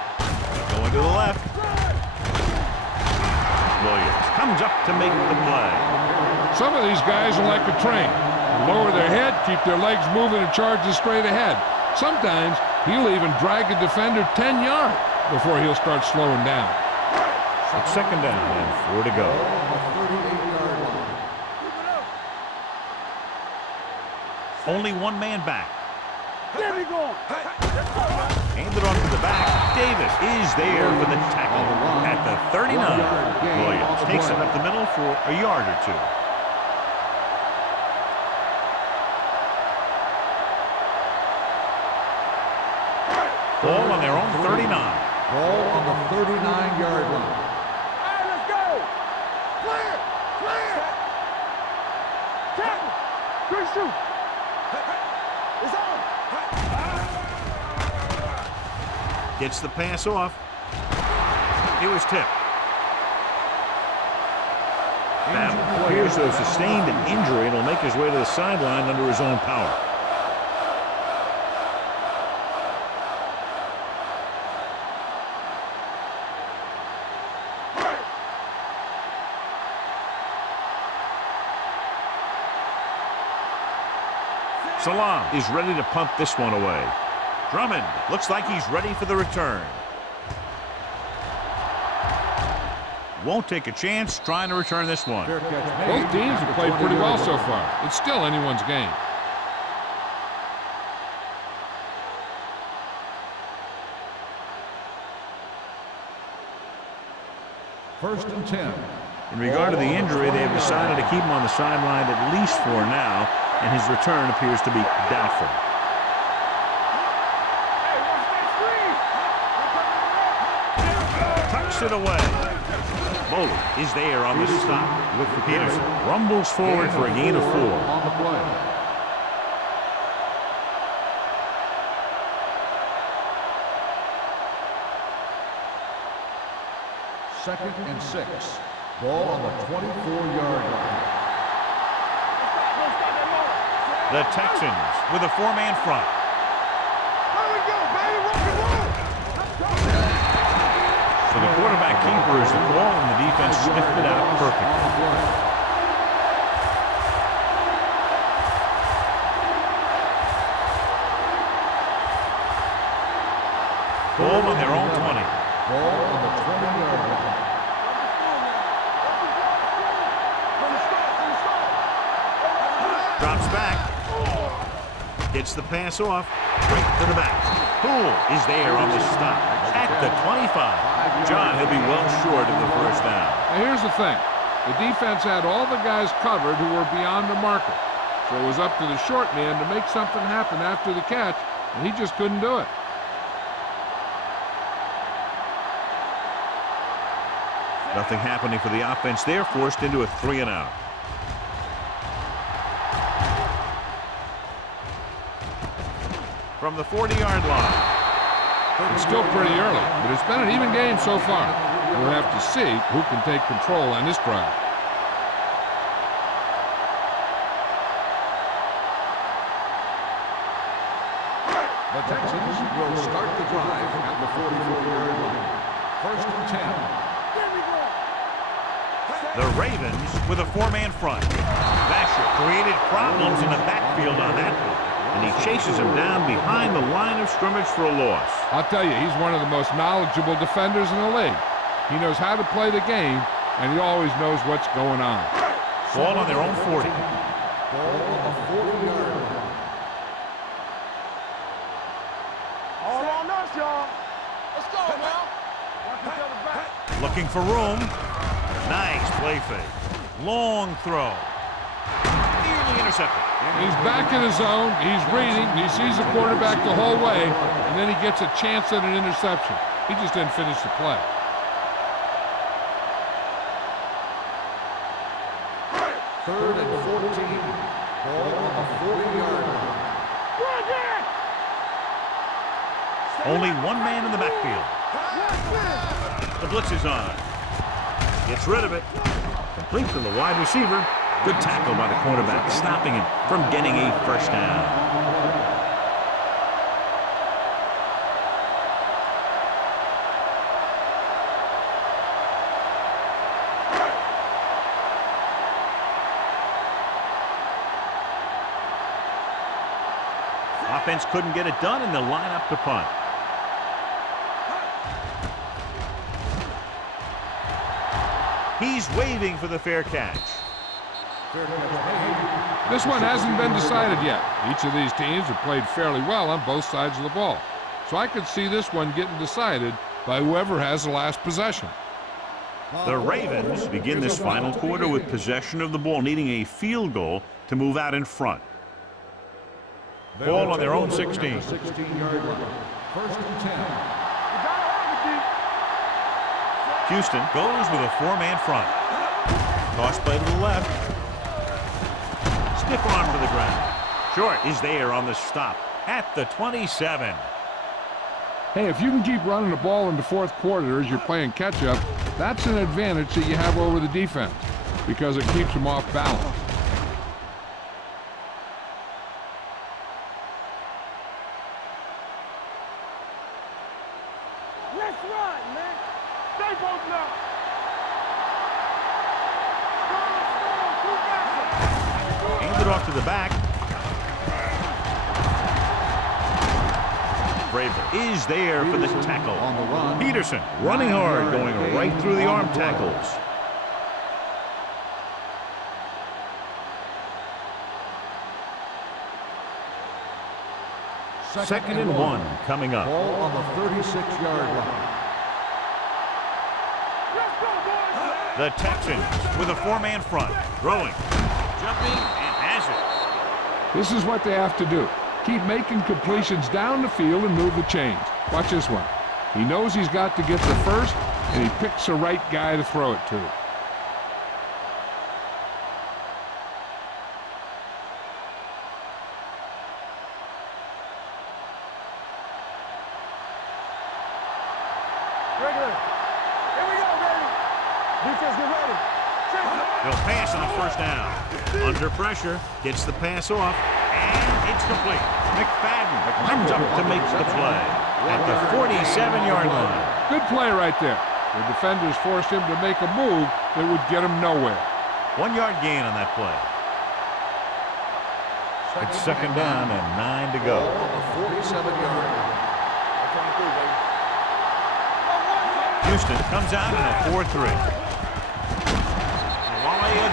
Going to the left. Williams comes up to make the play. Some of these guys are like a train. They lower their head, keep their legs moving, and charge it straight ahead. Sometimes he'll even drag a defender 10 yards before he'll start slowing down. It's 2nd down and 4 to go. 38-yard line. Only one man back. There we go. Handed off to the back. Davis is there for the tackle at the 39. Williams takes it up the middle for a yard or 2. Ball on their own 39. Ball on the 39-yard line. All right, let's go. Clear. Clear. Tackle. Good shoot. It's on. Gets the pass off. He was tipped. Battle appears to have sustained an injury and will make his way to the sideline under his own power. Salam is ready to punt this one away. Drummond looks like he's ready for the return. Won't take a chance trying to return this one. Both teams have played pretty well so far. It's still anyone's game. First and 10. In regard to the injury, they have decided to keep him on the sideline at least for now, and his return appears to be doubtful. Tucks it away. Bowler is there on the stop. Peterson rumbles forward for a gain of 4. On the play. Second and 6. Ball on the 24-yard line. The Texans with a 4-man front. Here we go, baby. Rock and roll. Let's go. So the quarterback keeper is the call, and the defense sniffed it out perfectly. Ball on their own 20. Ball on the 20-yard line. Drops back. Gets the pass off. Right to the back. Poole is there on the stop at the 25. John, he'll be well short of the first down. Now here's the thing. The defense had all the guys covered who were beyond the marker. So it was up to the short man to make something happen after the catch, and he just couldn't do it. Nothing happening for the offense there, forced into a 3-and-out. From the 40-yard line. It's still pretty early, but it's been an even game so far. We'll have to see who can take control on this drive. The Texans will start the drive at the 44-yard line. First and 10. The Ravens with a 4-man front. Vasher created problems in the backfield on that one, and he chases him down behind the line of scrimmage for a loss. I'll tell you, he's one of the most knowledgeable defenders in the league. He knows how to play the game, and he always knows what's going on. Ball on their own 40. Ball on the 40-yard line. All on us, y'all. Let's go, man. Watch each other back. Looking for room. Nice play fake. Long throw. Nearly intercepted. He's back in his zone. He's reading. He sees the quarterback the whole way, and then he gets a chance at an interception. He just didn't finish the play. Third and 14. Ball on the 40-yard line. Only one man in the backfield. The blitz is on. Gets rid of it. Complete to the wide receiver. Good tackle by the cornerback, stopping him from getting a first down. Offense couldn't get it done, and they'll line up to punt. He's waving for the fair catch. This one hasn't been decided yet. Each of these teams have played fairly well on both sides of the ball. So I could see this one getting decided by whoever has the last possession. The Ravens begin this final quarter with possession of the ball, needing a field goal to move out in front. Ball on their own 16. 16-yard line. First and 10. Houston goes with a 4-man front. Toss play to the left. Stiff arm to the ground. Short is there on the stop at the 27. Hey, if you can keep running the ball in the fourth quarter as you're playing catch-up, that's an advantage that you have over the defense because it keeps them off balance. Let's run, man. Stay both up. Hand it off to the back. Vrabel is there for the tackle. On the run. Peterson running hard, going right through the arm tackles. Second and 1 coming up. Ball on the 36-yard line. The Texans with a 4-man front. Throwing, jumping, and has it. This is what they have to do. Keep making completions down the field and move the chains. Watch this one. He knows he's got to get the first, and he picks the right guy to throw it to. Regular. Here we go, baby. Defense, get ready. He'll pass on the first down. Under pressure, gets the pass off, and it's complete. McFadden comes up to make the play at the 47-yard line. Good play right there. The defenders forced him to make a move that would get him nowhere. 1-yard gain on that play. It's second down and 9 to go. Ball on the 47-yard line. Houston comes out in a 4-3.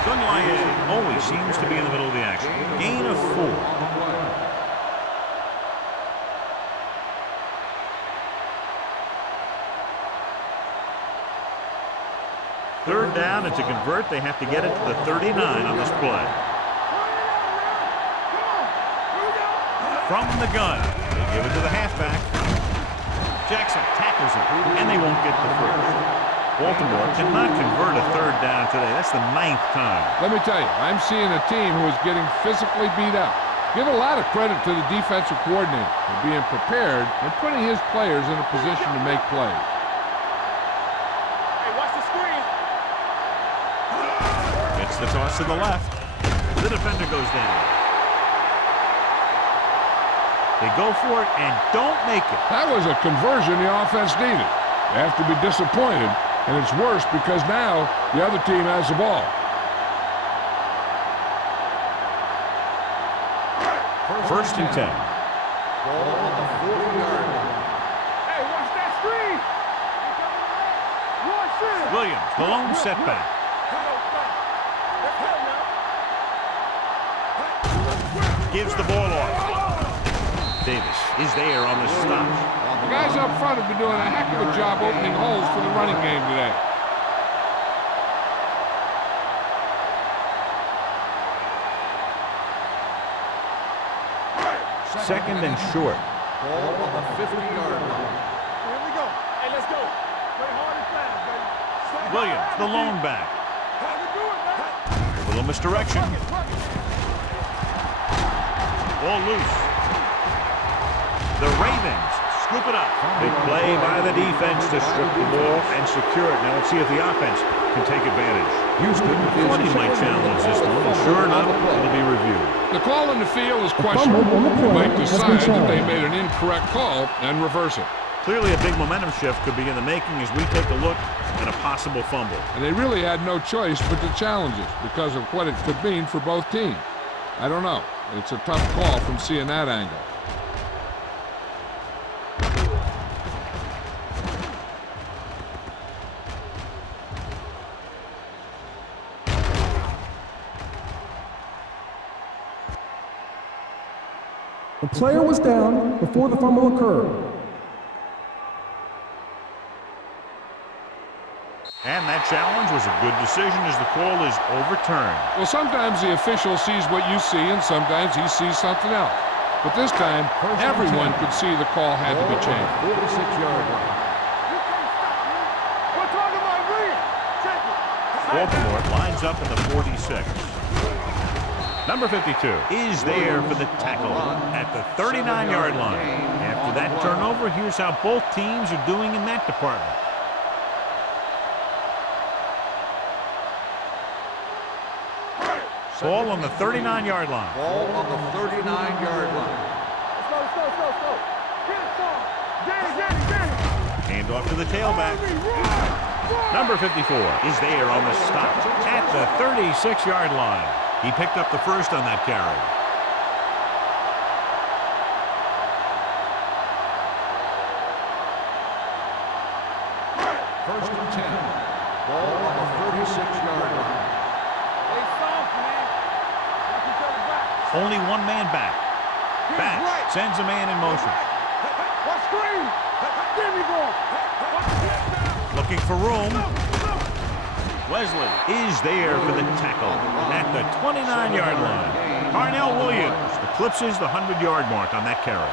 Gunlaye always seems to be in the middle of the action. Gain of 4. Third down, and to convert, they have to get it to the 39 on this play. From the gun, they give it to the halfback. Jackson tackles him, and they won't get the first. Baltimore cannot convert a third down today. That's the 9th time. Let me tell you, I'm seeing a team who is getting physically beat up. Give a lot of credit to the defensive coordinator for being prepared and putting his players in a position to make plays. Hey, watch the screen. It's the toss to the left. The defender goes down. They go for it and don't make it. That was a conversion the offense needed. You have to be disappointed, and it's worse because now the other team has the ball. First and 10. Ball on the 40-yard line. Hey, watch that screen. Watch it. Williams, the lone setback. Gives the ball off. Davis is there on the stop. The guys up front have been doing a heck of a job opening holes for the running game today. Second and short. Ball on the 50-yard line. Here we go. Hey, let's go. Play hard and fast, baby. Williams, the lone back. How we do it, man? A little misdirection. Ball loose. The Ravens scoop it up. Big play by the defense to strip the ball and secure it. Now let's see if the offense can take advantage. Houston is Funny might challenge this one, and sure enough, it'll be reviewed. The call in the field is questionable. You might decide that they made an incorrect call and reverse it. Clearly a big momentum shift could be in the making as we take a look at a possible fumble. And they really had no choice but to challenge it because of what it could mean for both teams. I don't know. It's a tough call from seeing that angle. The player was down before the fumble occurred. And that challenge was a good decision as the call is overturned. Well, sometimes the official sees what you see and sometimes he sees something else. But this time, everyone could see the call had to be changed. 46-yard line. You can't stop me. We're talking about me. Check it. Baltimore lines up in the 46. Number 52 is there for the tackle at the 39-yard line. After that turnover, here's how both teams are doing in that department. Ball on the 39-yard line. Ball on the 39-yard line. Let's go, let's go, let's go, let's go. Get it, son. Danny. Hand off to the tailback. Number 54 is there on the stop at the 36-yard line. He picked up the first on that carry. First and 10. Ball on the 36-yard line. Hey, soft, man. Watch each other back. Only one man back. Back sends a man in motion. Watch screen. Give me ball. Looking for room. Wesley is there for the tackle at the 29-yard line. Parnell Williams eclipses the 100-yard mark on that carry.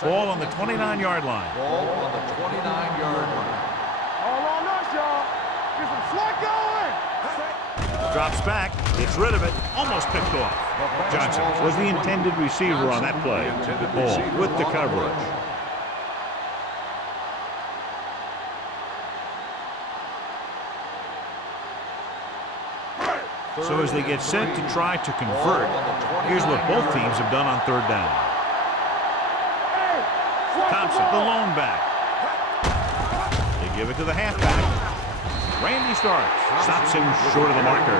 Ball on the 29-yard line. Ball on the 29-yard line. All on us, y'all. Get some slot going. Drops back, gets rid of it, almost picked off. Johnson was the intended receiver on that play. Ball with the coverage. So as they get set to try to convert, here's what both teams have done on third down. Thompson, the lone back. They give it to the halfback. Randy starts, stops him short of the marker.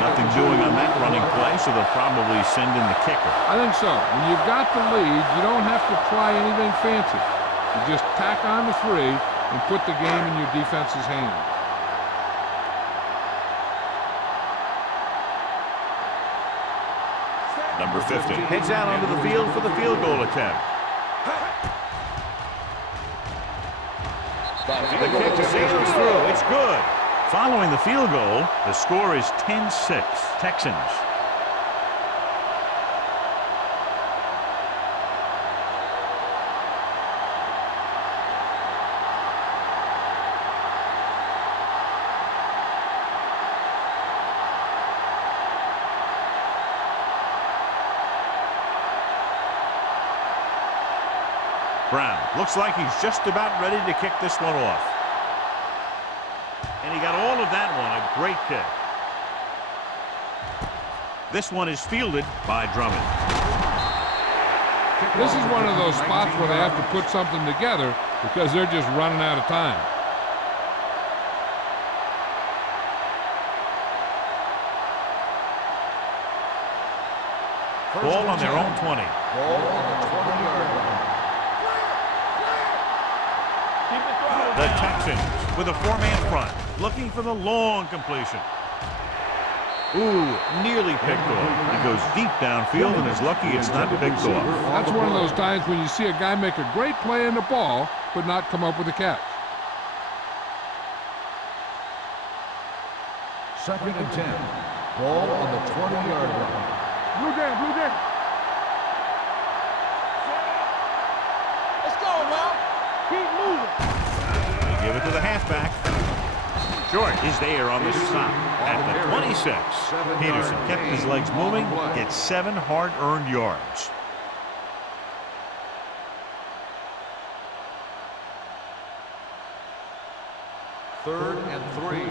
Nothing doing on that running play, so they'll probably send in the kicker. I think so. When you've got the lead, you don't have to try anything fancy. You just tack on the 3 and put the game in your defense's hands. Number 50 heads out onto the field for the field goal attempt. The kick sails through. It's good. Following the field goal, the score is 10-6. Texans. Brown looks like he's just about ready to kick this one off. And he got all of that one. A great kick. This one is fielded by Drummond. This is one of those spots where they have to put something together because they're just running out of time. Ball on their own 20. Ball on the 20-yard line. The Texans with a four-man front, looking for the long completion. Ooh, nearly picked off. He goes deep downfield and is lucky it's not picked off. That's one of those times when you see a guy make a great play in the ball, but not come up with a catch. 2nd and 10. Ball on the 20-yard line. Blue game, blue game. Let's go, man. Keep moving. They give it to the halfback. Short is there on the stop at the 26. Peterson kept his legs moving, gets 7 hard-earned yards. Third and 3.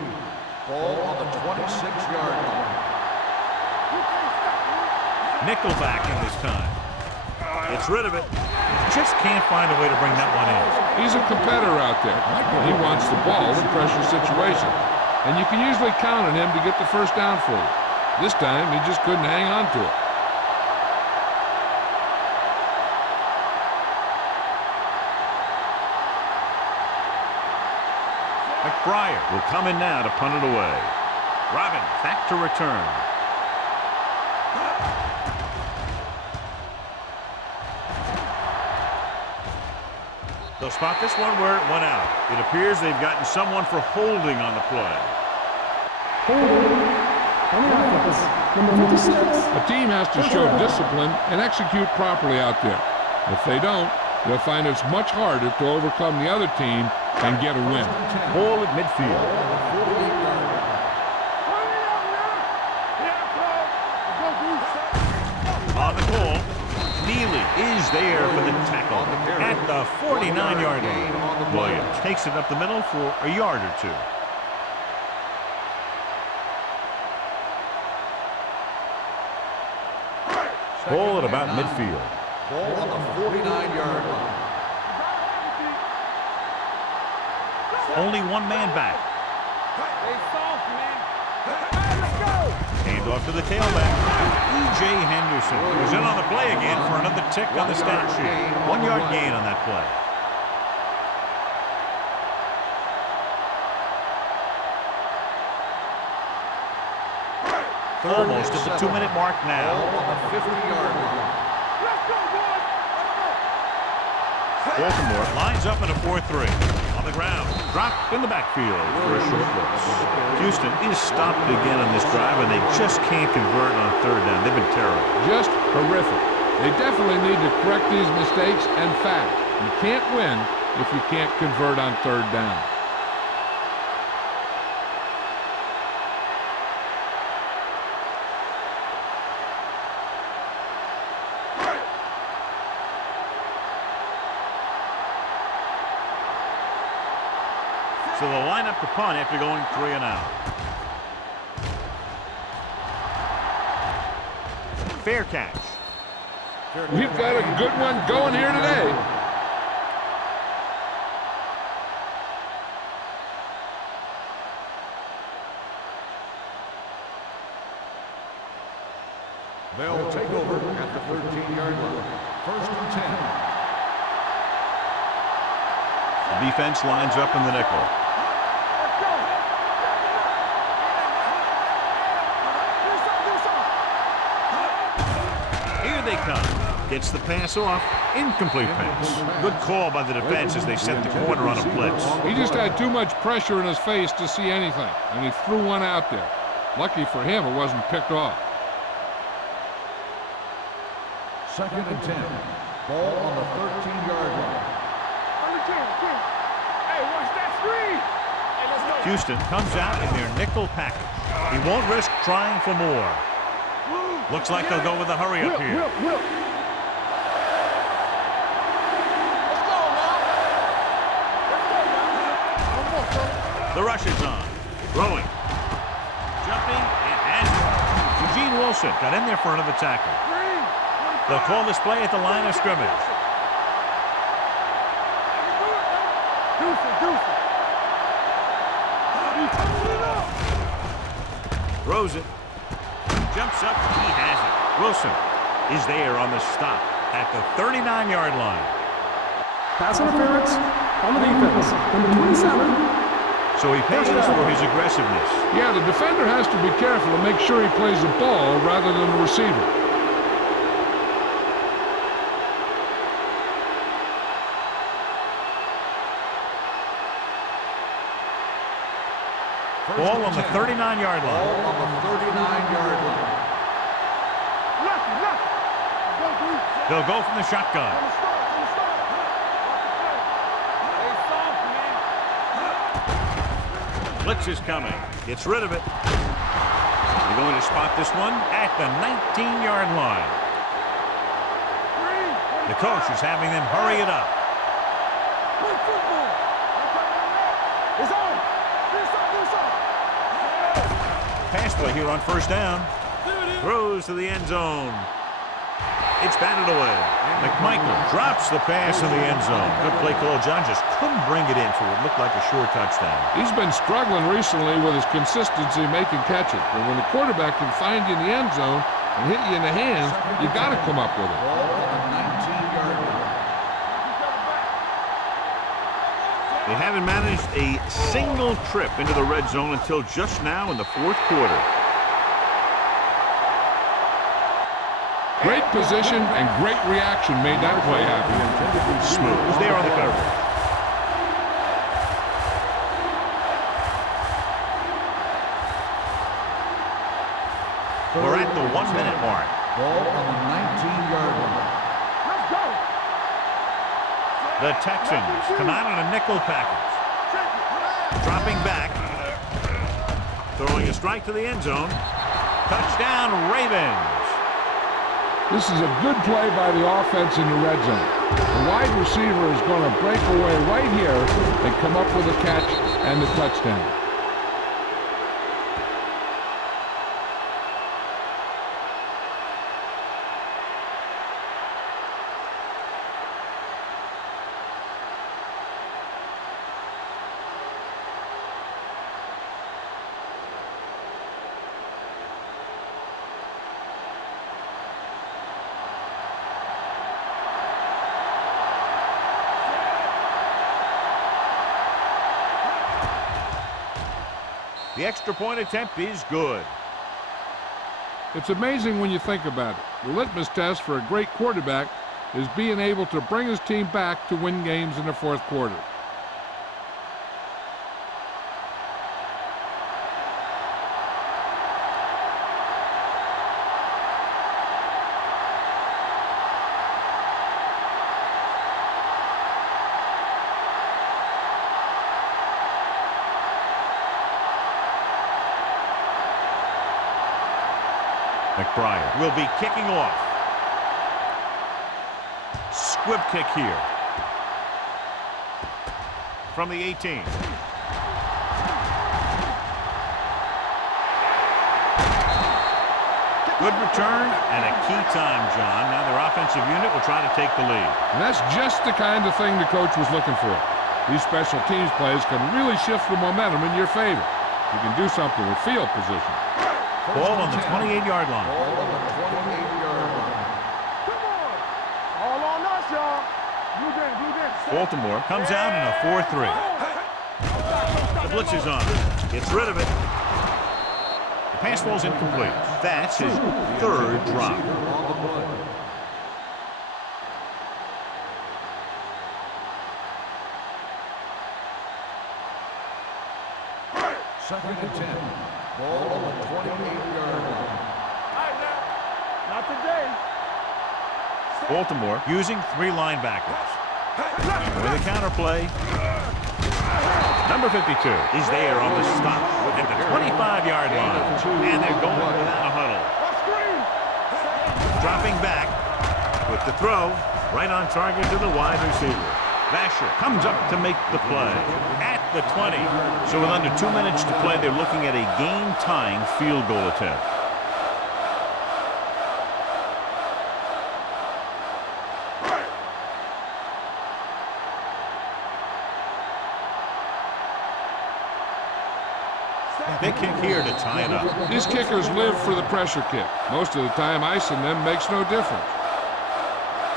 Ball on the 26-yard line. Nickelback in this time. Gets rid of it. Just can't find a way to bring that one in. He's a competitor out there. He wants the ball in pressure situations. And you can usually count on him to get the first down for you. This time, he just couldn't hang on to it. McBriar will come in now to punt it away. Robin back to return. They'll spot this one where it went out. It appears they've gotten someone for holding on the play. Holding on the offense, number 56. A team has to show discipline and execute properly out there. If they don't, they'll find it's much harder to overcome the other team and get a win. Ball at midfield. On the call, Neely is there for the tackle at the 49-yard line. Williams takes it up the middle for a yard or two. Ball at about midfield. Ball on the 49-yard line. Only one man back. Hand off to the tailback. E.J. Henderson was in on the play again for another tick on the stat sheet. 1 yard gain on that play. Almost at the 2-minute mark now. Ball on the 50-yard line. Baltimore lines up in a 4-3. On the ground, dropped in the backfield for a short loss. Houston is stopped again on this drive, and they just can't convert on 3rd down. They've been terrible. Just horrific. They definitely need to correct these mistakes and fast. You can't win if you can't convert on 3rd down. So they'll line up to punt after going 3 and out. Fair catch. We've got a good one going here today. They'll take over at the 13-yard line. 1st and 10. The defense lines up in the nickel. Here they come. Gets the pass off. Incomplete pass. Good call by the defense as they set the corner on a blitz. He just had too much pressure in his face to see anything, and he threw one out there. Lucky for him, it wasn't picked off. 2nd and 10. Ball on the 13-yard line. Under 10. Hey, watch that screen. Hey, let's go. Houston comes out in their nickel package. He won't risk trying for more. Looks like they'll go with a hurry up here. Whip. The rush is on. Throwing. Jumping and has it. Eugene Wilson got in there for another tackle. They'll call this play at the line of scrimmage. Throws it. Jumps up. He has it. Wilson is there on the stop at the 39-yard line. Pass interference on the defense. Number 27. So he pays for his aggressiveness. Yeah, the defender has to be careful to make sure he plays the ball rather than the receiver. Ball on the 39-yard line. Ball on the 39-yard line. They'll go from the shotgun. Blitz is coming. Gets rid of it. They're going to spot this one at the 19-yard line. The coach is having them hurry it up. Pass play here on first down. Throws to the end zone. It's batted away. McMichael drops the pass in the end zone. Good play call. John just couldn't bring it in for what looked like a sure touchdown. He's been struggling recently with his consistency making catches. But when the quarterback can find you in the end zone and hit you in the hands, you got to come up with it. Ball on the 19-yard line. They haven't managed a single trip into the red zone until just now in the fourth quarter. Great position and great reaction made that play happen. Smooth is there on the coverage. We're at the 1-minute mark. Ball on the 19-yard line. The Texans come out in a nickel package. Dropping back. Throwing a strike to the end zone. Touchdown, Ravens. This is a good play by the offense in the red zone. The wide receiver is going to break away right here and come up with a catch and the touchdown. The extra point attempt is good. It's amazing when you think about it. The litmus test for a great quarterback is being able to bring his team back to win games in the fourth quarter. McBride will be kicking off. Squib kick here. From the 18. Good return and a key time, John. Now their offensive unit will try to take the lead. And that's just the kind of thing the coach was looking for. These special teams plays can really shift the momentum in your favor. You can do something with field position. Ball on the 28-yard line. Ball on the 28-yard line. Come on. All on us, y'all. Blue game. Baltimore comes out in a 4-3. The blitz is on. Gets rid of it. The pass ball's incomplete. That's his third drop. Second and 10. Ball on the 28-yard line. All right, now. Not today. Baltimore using 3 linebackers. With a counterplay. Number 52 is there on the stop at the 25-yard line. And they're going without a huddle. Dropping back with the throw. Right on target to the wide receiver. Vasher comes up to make the play at the 20. So with under 2 minutes to play, they're looking at a game-tying field goal attempt. Big kick here to tie it up. These kickers live for the pressure kick. Most of the time, icing them makes no difference.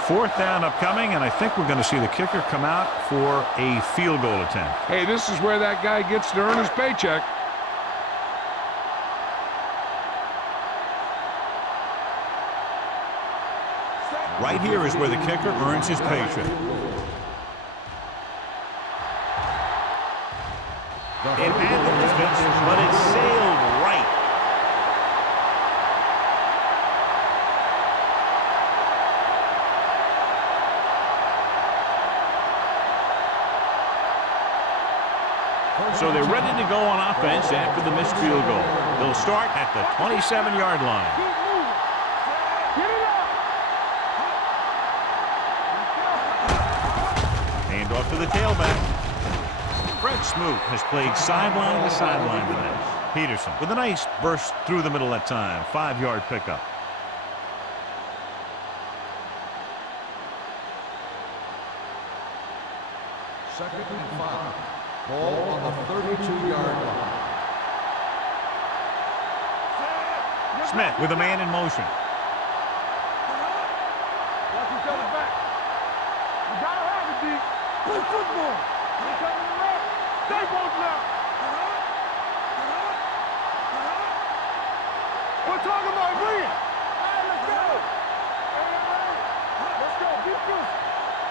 4th down upcoming, and I think we're going to see the kicker come out for a field goal attempt. Hey, this is where that guy gets to earn his paycheck. Right here is where the kicker earns his paycheck. It had the distance, but it sailed right. So they're ready to go on offense after the missed field goal. They'll start at the 27-yard line. Hand off to the tailback. Fred Smoot has played sideline to sideline today. Peterson with a nice burst through the middle that time. 5-yard pickup. Second and 5. Ball on the 32-yard line. Smith with a man in motion. Watch each other back. You gotta have it, D. Play football. They coming to left. They both left. We're talking about Green. All right, let's go. Hey, let's go. Get this.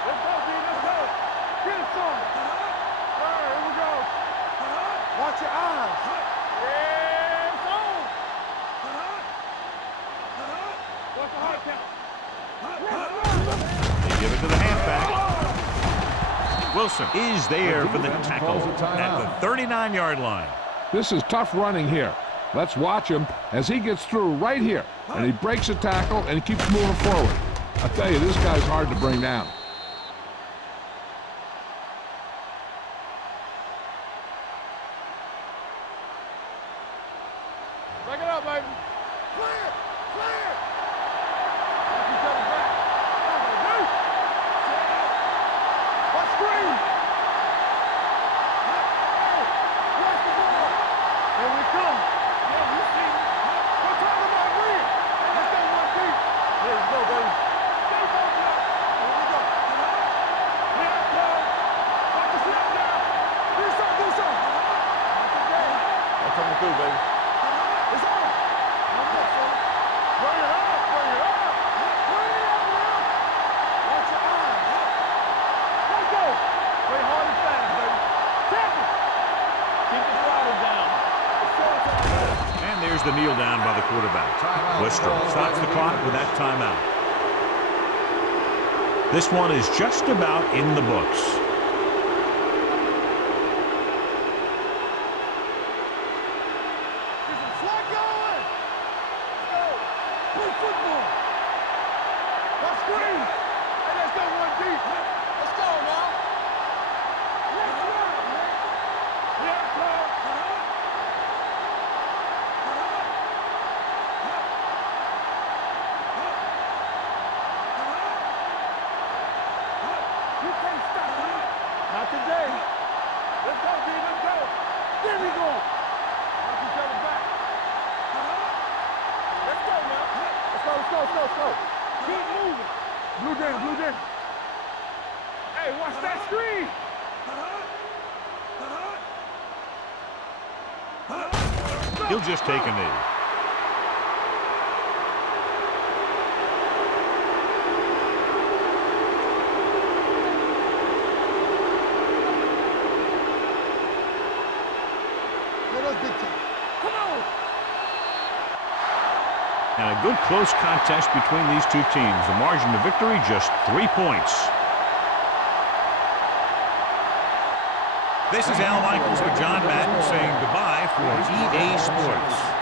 Let's go, D. Let's go. Get it on. All right, here we go. Watch your eyes. Yeah, it's on. Watch the hard count. They give it to the halfback. Wilson is there for the tackle at the 39-yard line. This is tough running here. Let's watch him as he gets through right here. And he breaks a tackle and he keeps moving forward. I tell you, this guy's hard to bring down. Break it up, baby. Clear! Clear! Watch each other back. Watch screen! Hey, watch the ball. Here we come. Yeah, you see. We're talking about Green. Let's go one deep. Here we go, baby. Stay focused up. Here we go. Here I come. Watch the snap down. Do something, do something. Not today. I'm coming through, baby. It's on. Bring it up, bring it up. Bring it up now. Watch your eyes. Let's go. Play hard and fast, baby. Tackle. Keep the throttle down. It's showtime. And there's the kneel down by the quarterback. Lister stops the clock with that timeout. This one is just about in the books. Not today. Let's go, D. Let's go. There we go. Watch each other back. Let's go, man. Let's go, let's go, let's go, let's go. Keep moving. Blue Jay, Blue Jay. Hey, watch that screen. He'll just take a knee. Get yours, big time. Come on. And a good close contest between these two teams. The margin of victory just 3 points. This is Al Michaels with John Madden saying goodbye for EA Sports.